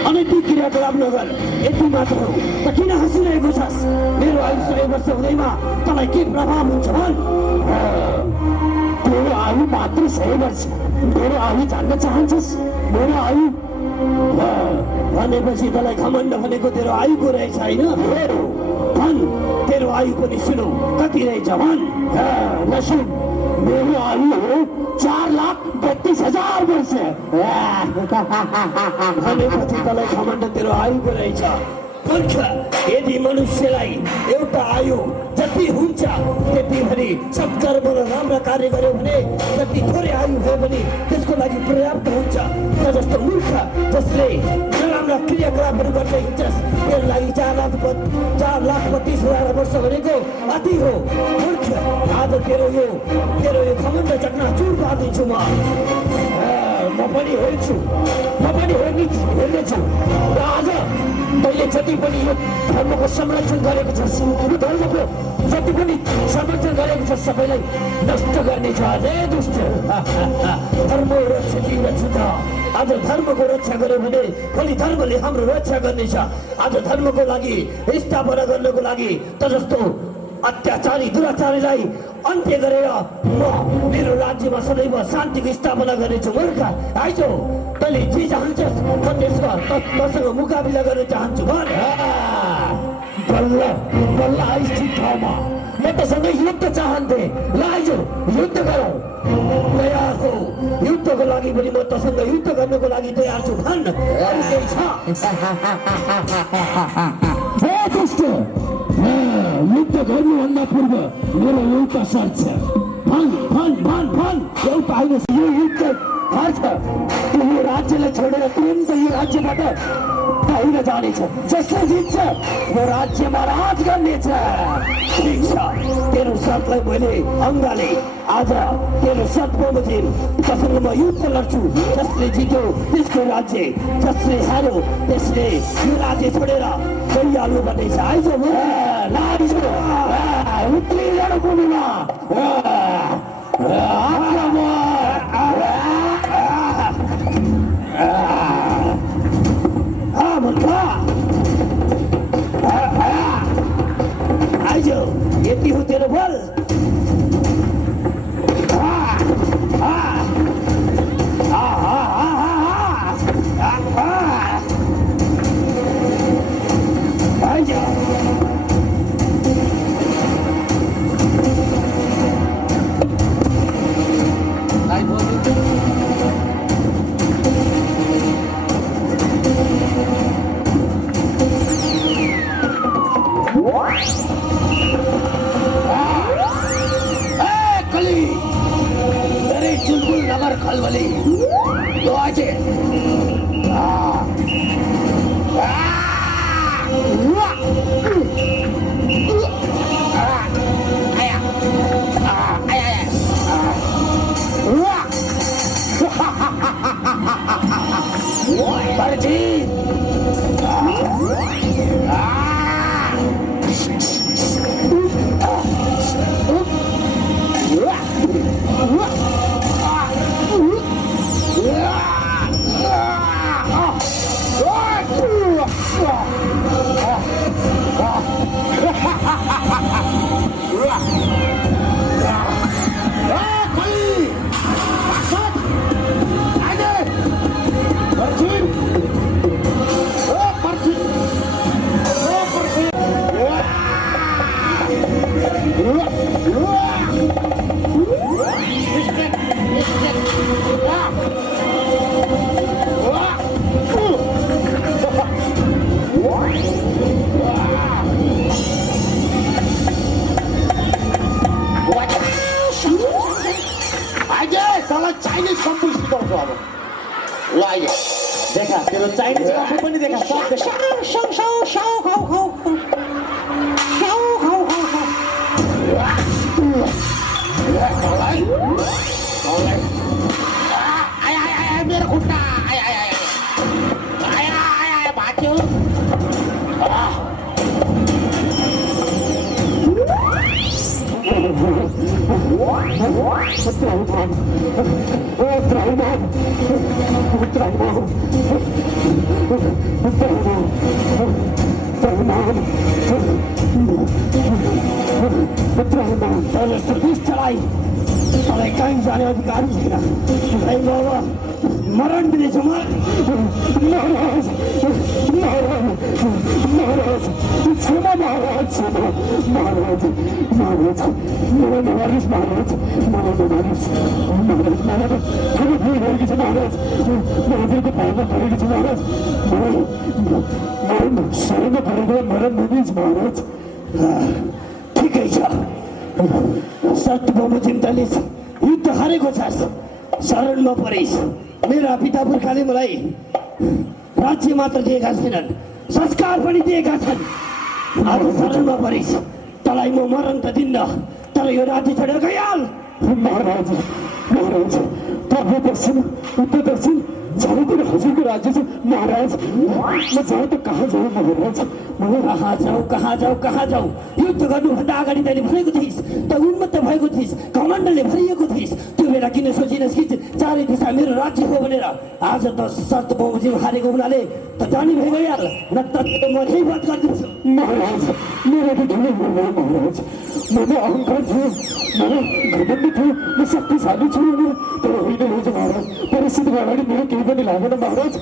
अनैतिक क्रियाकलाप नगर, यति मात्र हो। त किन हाँसिरहेको छस्? मेरो आयु 100 वर्ष हुँदैमा तँलाई के प्रभाव हुन्छ? भन्। तेरो आयु मात्र 100 वर्ष। मेरो आयु जान्न चाहन्छस्? मेरो आयु भनेपछि तँलाई घमण्ड भनेको तेरो आयुको रहेछ होइन? भन्, तेरो आयु पनि सुनौ, कति रहेछ भन्। नसुन, मेरो आयु हो 4,32,000 वर्ष। भनेपछि तँलाई घमण्ड तेरो आयुको रहेछ। मूर्ख, यदि मनुष्यलाई एउटा आयु जति हुन्छ त्यतिभरि सत्कर्म र राम्रा कार्य गर्यो भने जति थोरै आयु भयो भने त्यसको लागि पर्याप्त हुन्छ। त जस्तो मूर्ख जसले नराम्रा क्रियाकलापहरू गर्दै हिँड्छस् तेरो लागि 4,32,000 वर्ष भनेको अति हो। मूर्ख, आज तेरो यो घमण्ड चकनाचुर पार्दैछु म पनि हेर्छु, म पनि हेर्नेछु। र आज तैँले जति पनि यो धर्मको संरक्षण गरेको छस्, यो धर्मको जति पनि संरक्षण गरेको छस् सबैलाई नष्ट गर्नेछ। अझै दुष्ट, धर्म रक्षा दिनेछु त। आज धर्मको रक्षा गर्यो भने भोलि धर्मले हाम्रो रक्षा गर्नेछ। आज धर्मको लागि स्थापना गर्नको लागि त जस्तो अत्याचारी दुराचारीलाई अन्त्य गरेर म मेरो राज्यमा सदैव शान्तिको स्थापना गर्नेछु। मूर्ख, आइज, तैँले जे चाहन्छस् म तसँग मुकाबिला गर्न चाहन्छु। बल्ल बल्ल आइज ठिक ठाउँमा। म तसँग युद्ध चाहन्थे। ल आइज, युद्ध गरौँ। तयार हो, युद्धको लागि पनि म तसँग युद्ध गर्नको लागि तयार छु। भन्, अरू केही छ? हे दुष्ट, युद्ध गर्नुभन्दा पूर्व मेरो एउटा शर्त छ। भन्, एउटा होइन, यो युद्ध हार्छ यो राज्यलाई छोडेर तुरन्त यो राज्यबाट बाहिर जानेछ। जसले जित्छ यो राज्यमा राज गर्नेछ। ठिक छ, तेरो शर्तलाई मैले अङ्गाले आज तेरो शर्त बमोजिम तसँग म युद्ध लड्छु। जसले जित्यो त्यसको राज्य, जसले हार्यो त्यसले यो राज्य छोडेर गइहाल्नु भन्ने छ। आइज, लाइज, उत्रिएर बोल्नुमा आइज, यति हो तेरो बल। आइज, ल आइए देखा तेरो चाइनिज कफी पनि देखा सब देखा मेरो खुट्टा भाग्यो तपाईँ कहीँ जाने अधिकार छैन मरण दिनेछ महाराज क्षमा महाराज क्षमा महाराज महाराज मलाई नमार्नुहोस् महाराज मलाई नमार्नुहोस् महाराज मलाई ठुलो भुल भएको छ महाराज म हजुरको पालमा परेको छु महाराज मलाई शरण परेको मरण नदिनुहोस् महाराज ठिकै छ सत्य बमोजिम दलित युद्ध हारेको छस् शरणमा परेस् मेरा पिता पुर्खाले मलाई राज्य मात्र दिएका छैनन् संस्कार पनि दिएका छन् आज शरणमा परेस् तँलाई म मरण त दिन्न तर यो राज्य छोडेर गइहाल महाराज महाराज पूर्व दक्षिण उत्तर दक्षिण चारैतिर हजुरको राज्य छ महाराज म जाउँ त कहाँ जाउँ महाराज कहाँ जाऊ युद्ध गर्नुभन्दा अगाडि तैँले भनेको थिइस् त उन्मत्त भएको थिइस् कमान्डरले भरिएको थिइस् त्यो बेला किन सोचिनस् कि चारै दिशा मेरो राज्य हो भनेर आज त शर्त बमोजिम हारेको हुनाले त जानी भइ गइहाल न त म यही बात गरिदिन्छु महाराज मेरो त ठुलो भुल भयो महाराज ममा अहङ्कार थियो मेरो घमण्ड थियो म शक्तिशाली छु भनेर तर होइन हुन्छ महाराज परिस्थितिको अगाडि मेरो केही पनि लागेन महाराज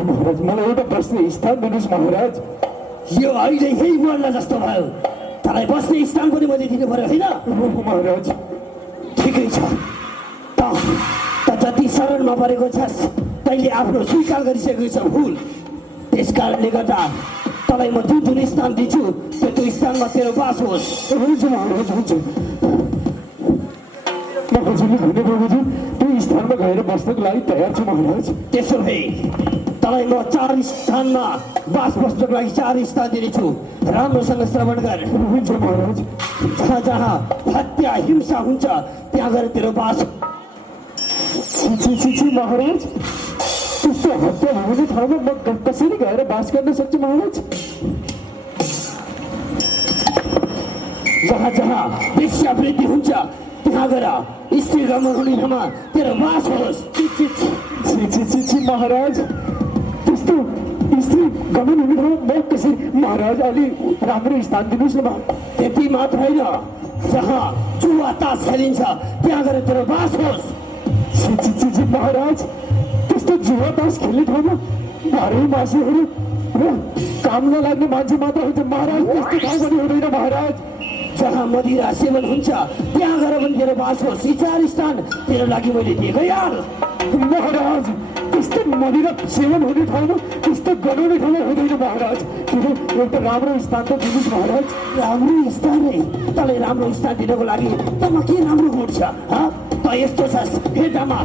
महाराज मलाई एउटा बस्ने स्थान दिनुहोस् महाराज यो अहिले यही मर्न जस्तो भयो तँलाई बस्ने स्थान पनि मैले दिनु पर्यो होइन महाराज ठिकै छ त जति शरणमा परेको छस् तैँले आफ्नो स्वीकार गरिसकेको छ भुल त्यस कारणले गर्दा तँलाई म जुन स्थान दिन्छु त्यो स्थानमा तेरो बास होस् हुन्छ महाराज हुन्छ म हजुरले भन्नुभयो त्यो स्थानमा गएर बस्नको लागि तयार छु महाराज त्यसो भए तँलाई म 4 स्थानमा बास बस्नको लागि 4 स्थान दिनेछु राम्रोसँग श्रवण गर हुन्छ महाराज जहाँ जहाँ हत्या हिंसा हुन्छ त्यहाँ गएर तेरो बास महाराज त्यस्तो हत्या हुने ठाउँमा म कसरी गएर बास गर्न सक्छु महाराज जहाँ जहाँ वेश्यावृत्ति हुन्छ त्यहाँ गएर स्त्री रमण हुने ठाउँमा तेरो बास होस् महाराज त्यस्तो स्त्री गमन हुने ठाउँमा म कसरी महाराज अलि राम्रो स्थान दिनुहोस् न त्यति मात्र होइन जहाँ जुवा तास खेलिन्छ त्यहाँ गएर तेरो बास होस् महाराज त्यस्तो जुवा तास खेल्ने ठाउँमा भारी मासुहरू र काम नलाग्ने मान्छे मात्र हुन्छ महाराज त्यस्तो ठाउँ पनि हुँदैन महाराज जहाँ मदिरा सेवन हुन्छ त्यहाँ गएर पनि तेरो बास होस् यी 4 स्थान तेरो लागि मैले दिएको यार महाराज त्यस्तो मदिरा सेवन हुने ठाउँमा त्यस्तो गनाउने ठाउँमा हुँदैन महाराज एउटा राम्रो स्थान त दिनुहोस् महाराज राम्रो स्थान है तँलाई राम्रो स्थान दिनको लागि तँमा के राम्रो गुण छ त यस्तो छस् हेटामा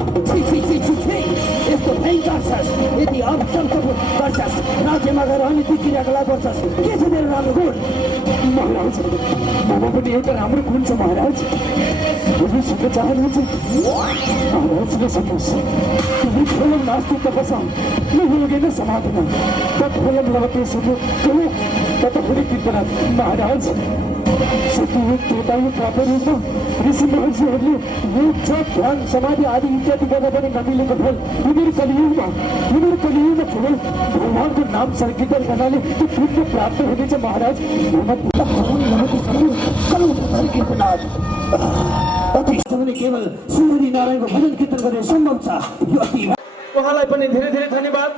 यस्तो भयङ्कर छस् यदि अवसरको गर्छस् राज्यमा गएर अनिति क्रियाकलाप गर्छस् के छ तेरो राम्रो गुण महाराज ममा पनि एउटा राम्रो गुण छ महाराज हजुर सुन्न चाहनुहुन्छ महाराजले सुन्नुहोस् विफलम नास्ति तपसा न योगेन समाधना तत्फलम लभते सुख ततफुरि कीर्तना महाराज सत्ययुग त्रेतायुग प्राप्त रूपमा ऋषि महर्षिहरूले योग जप ध्यान समाधि आदि इत्यादि गर्दा पनि नमिलेको फल उनीहरू कलियुगमा केवल भगवानको नाम संकीर्तन गर्नाले त्यो पुण्य प्राप्त हुनेछ महाराज केवल सूर्य नारायणको भजन कीर्तन गर्ने सम्भव छ यो अति उहाँलाई पनि धेरै धेरै धन्यवाद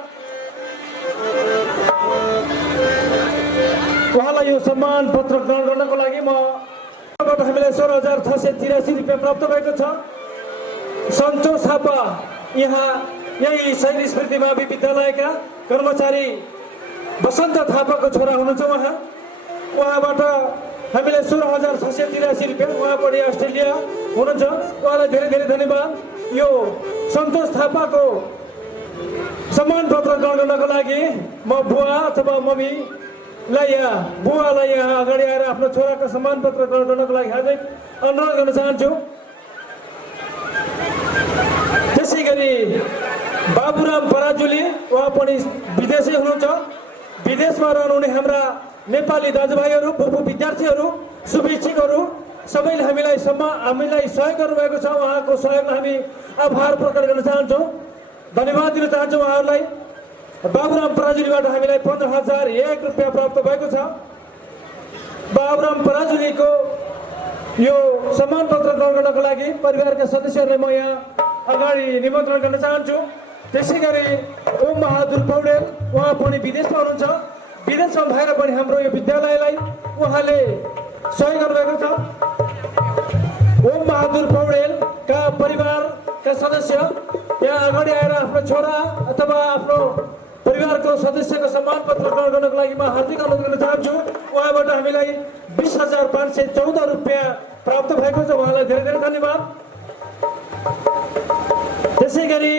उहाँलाई यो सम्मान पत्र ग्रहण गर्नको लागि हामीलाई 16,683 रुपियाँ प्राप्त भएको छ सन्तोष थापा यही शैली स्मृति मावि विद्यालयका कर्मचारी वसन्त थापाको छोरा हुनुहुन्छ उहाँबाट हामीलाई 16,683 रुपियाँ। उहाँ पनि अस्ट्रेलिया हुनुहुन्छ, उहाँलाई धेरै धेरै धन्यवाद। यो सन्तोष थापाको सम्मान पत्र ग्रहण गर्नको लागि म बुवा अथवा मम्मीलाई या बुवालाई यहाँ अगाडि आएर आफ्नो छोराको सम्मान पत्र ग्रहण गर्नको लागि हार्दिक अनुरोध गर्न चाहन्छु। त्यसै गरी बाबुराम पराजुली, उहाँ पनि विदेशी हुनुहुन्छ। विदेशमा रहनुहुने हाम्रा नेपाली दाजुभाइहरू, भूपू विद्यार्थीहरू, शुभेच्छुकहरू सबैले हामीलाई सहयोग गर्नुभएको छ। उहाँको सहयोगलाई हामी आभार प्रकट गर्न चाहन्छौँ, धन्यवाद दिन चाहन्छौँ उहाँहरूलाई। बाबुराम पराजुलीबाट हामीलाई 15,001 रुपियाँ प्राप्त भएको छ। बाबुराम पराजुलीको यो सम्मान पत्र ग्रहण गर्नको लागि परिवारका सदस्यहरूलाई म यहाँ अगाडि निमन्त्रण गर्न चाहन्छु। त्यसै गरी ओम बहादुर पौडेल, उहाँ पनि विदेशमा हुनुहुन्छ। विदेशमा भएर पनि हाम्रो यो विद्यालयलाई उहाँले सहयोग गर्नुभएको छ। ओम बहादुर पौडेलका परिवारका सदस्य यहाँ अगाडि आएर आफ्नो छोरा अथवा आफ्नो परिवारको सदस्यको सम्मान पत्र ग्रहण गर्नको लागि म हार्दिक अनुरोध गर्न चाहन्छु। उहाँबाट हामीलाई 20,514 रुपियाँ प्राप्त भएको छ। उहाँलाई धेरै धेरै धन्यवाद। त्यसै गरी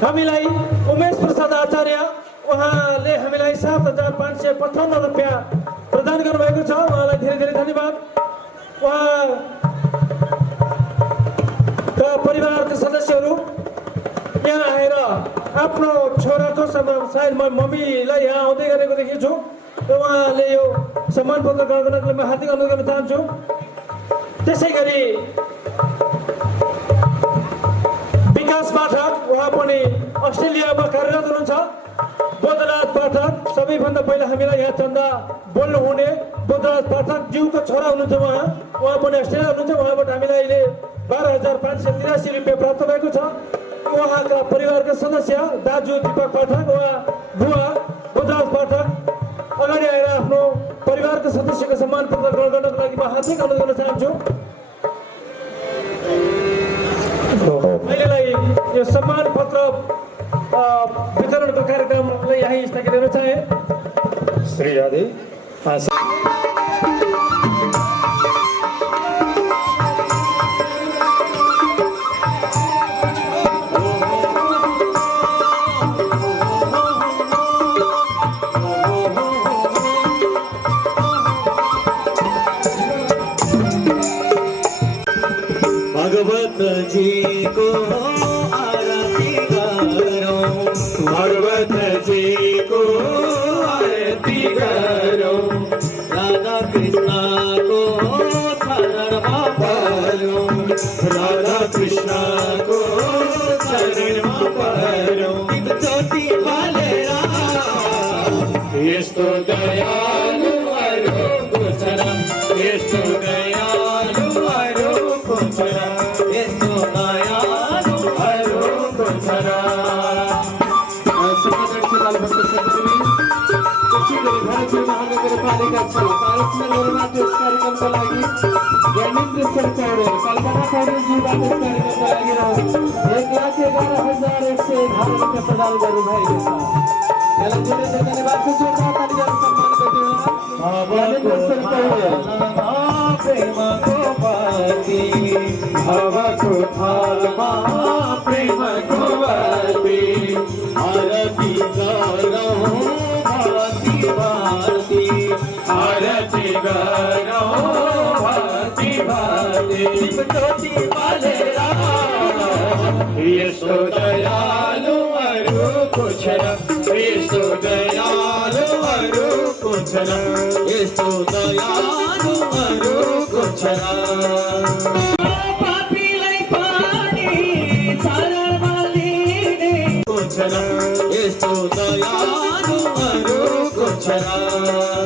हामीलाई उमेश प्रसाद आचार्य, उहाँले हामीलाई 7,555 रुपियाँ प्रदान गर्नुभएको छ। उहाँलाई धेरै धेरै धन्यवाद। उहाँका परिवारका सदस्यहरू यहाँ आएर आफ्नो छोराको सायद म मम्मीलाई यहाँ आउँदै गरेको देखेको छु। उहाँले यो सम्मान पत्र ग्रहण गर्नको लागि म हार्दिक अनुरोध गर्न चाहन्छु। त्यसै गरी विकास पाठक, उहाँ पनि अस्ट्रेलियामा कार्यरत हुनुहुन्छ। बोधराज पाठक, सबैभन्दा पहिला हामीलाई यहाँ चन्दा बोल्नुहुने बोधराज पाठक ज्यूको छोरा हुनुहुन्छ। उहाँ पनि अस्ट्रेलिया हुनुहुन्छ। उहाँबाट हामीलाई अहिले 12,583 रुपियाँ प्राप्त भएको छ। उहाँका परिवारका सदस्य दाजु दीपक पाठक, उहाँ बुवा बोधराज पाठक अगाडि आएर आफ्नो परिवारका सदस्यको सम्मान पत्र ग्रहण गर्नको लागि म हार्दिक अनुरोध गर्न चाहन्छु। अहिलेलाई यो सम्मान पत्र वितरणको कार्यक्रमलाई यहीँ स्थगित गर्न चाहे। श्री राधे। भगवत जी को आरती करो, भगवत जी को आरती करो, राधा कृष्णा को शरण पारो, राधा कृष्णा को शरण पारो। ज्योति वाले राम, ये तो दयालु अरूप शरण, ये तो दयालु अरूप शरण, ये तो दयालु अरूप शरण। भारतीय महानगरपालिकाको पारसमा निर्वाचन कार्यक्रमको लागि ज्ञानेन्द्र सर पौडेल, कल्पना पौडेलजीबाट कार्यक्रमको लागि 1,11,118 रुपियाँ प्रदान गर्नुभएको छ। यसलाई धेरै धेरै धन्यवाद छ। जोरदार तालीबाट सम्मान गरिदिनुहोला ज्ञानेन्द्र सर पौडेल। प्रेम को पाती भवतु थालमा, प्रेम को पाती आरती करो भांति भांति, आरती करो भांति भांति। ज्योति वाले राम, यीशु दयालु अरूप शरण, यीशु दयालु अरूप शरण, यीशु दयालु अरूप शरण।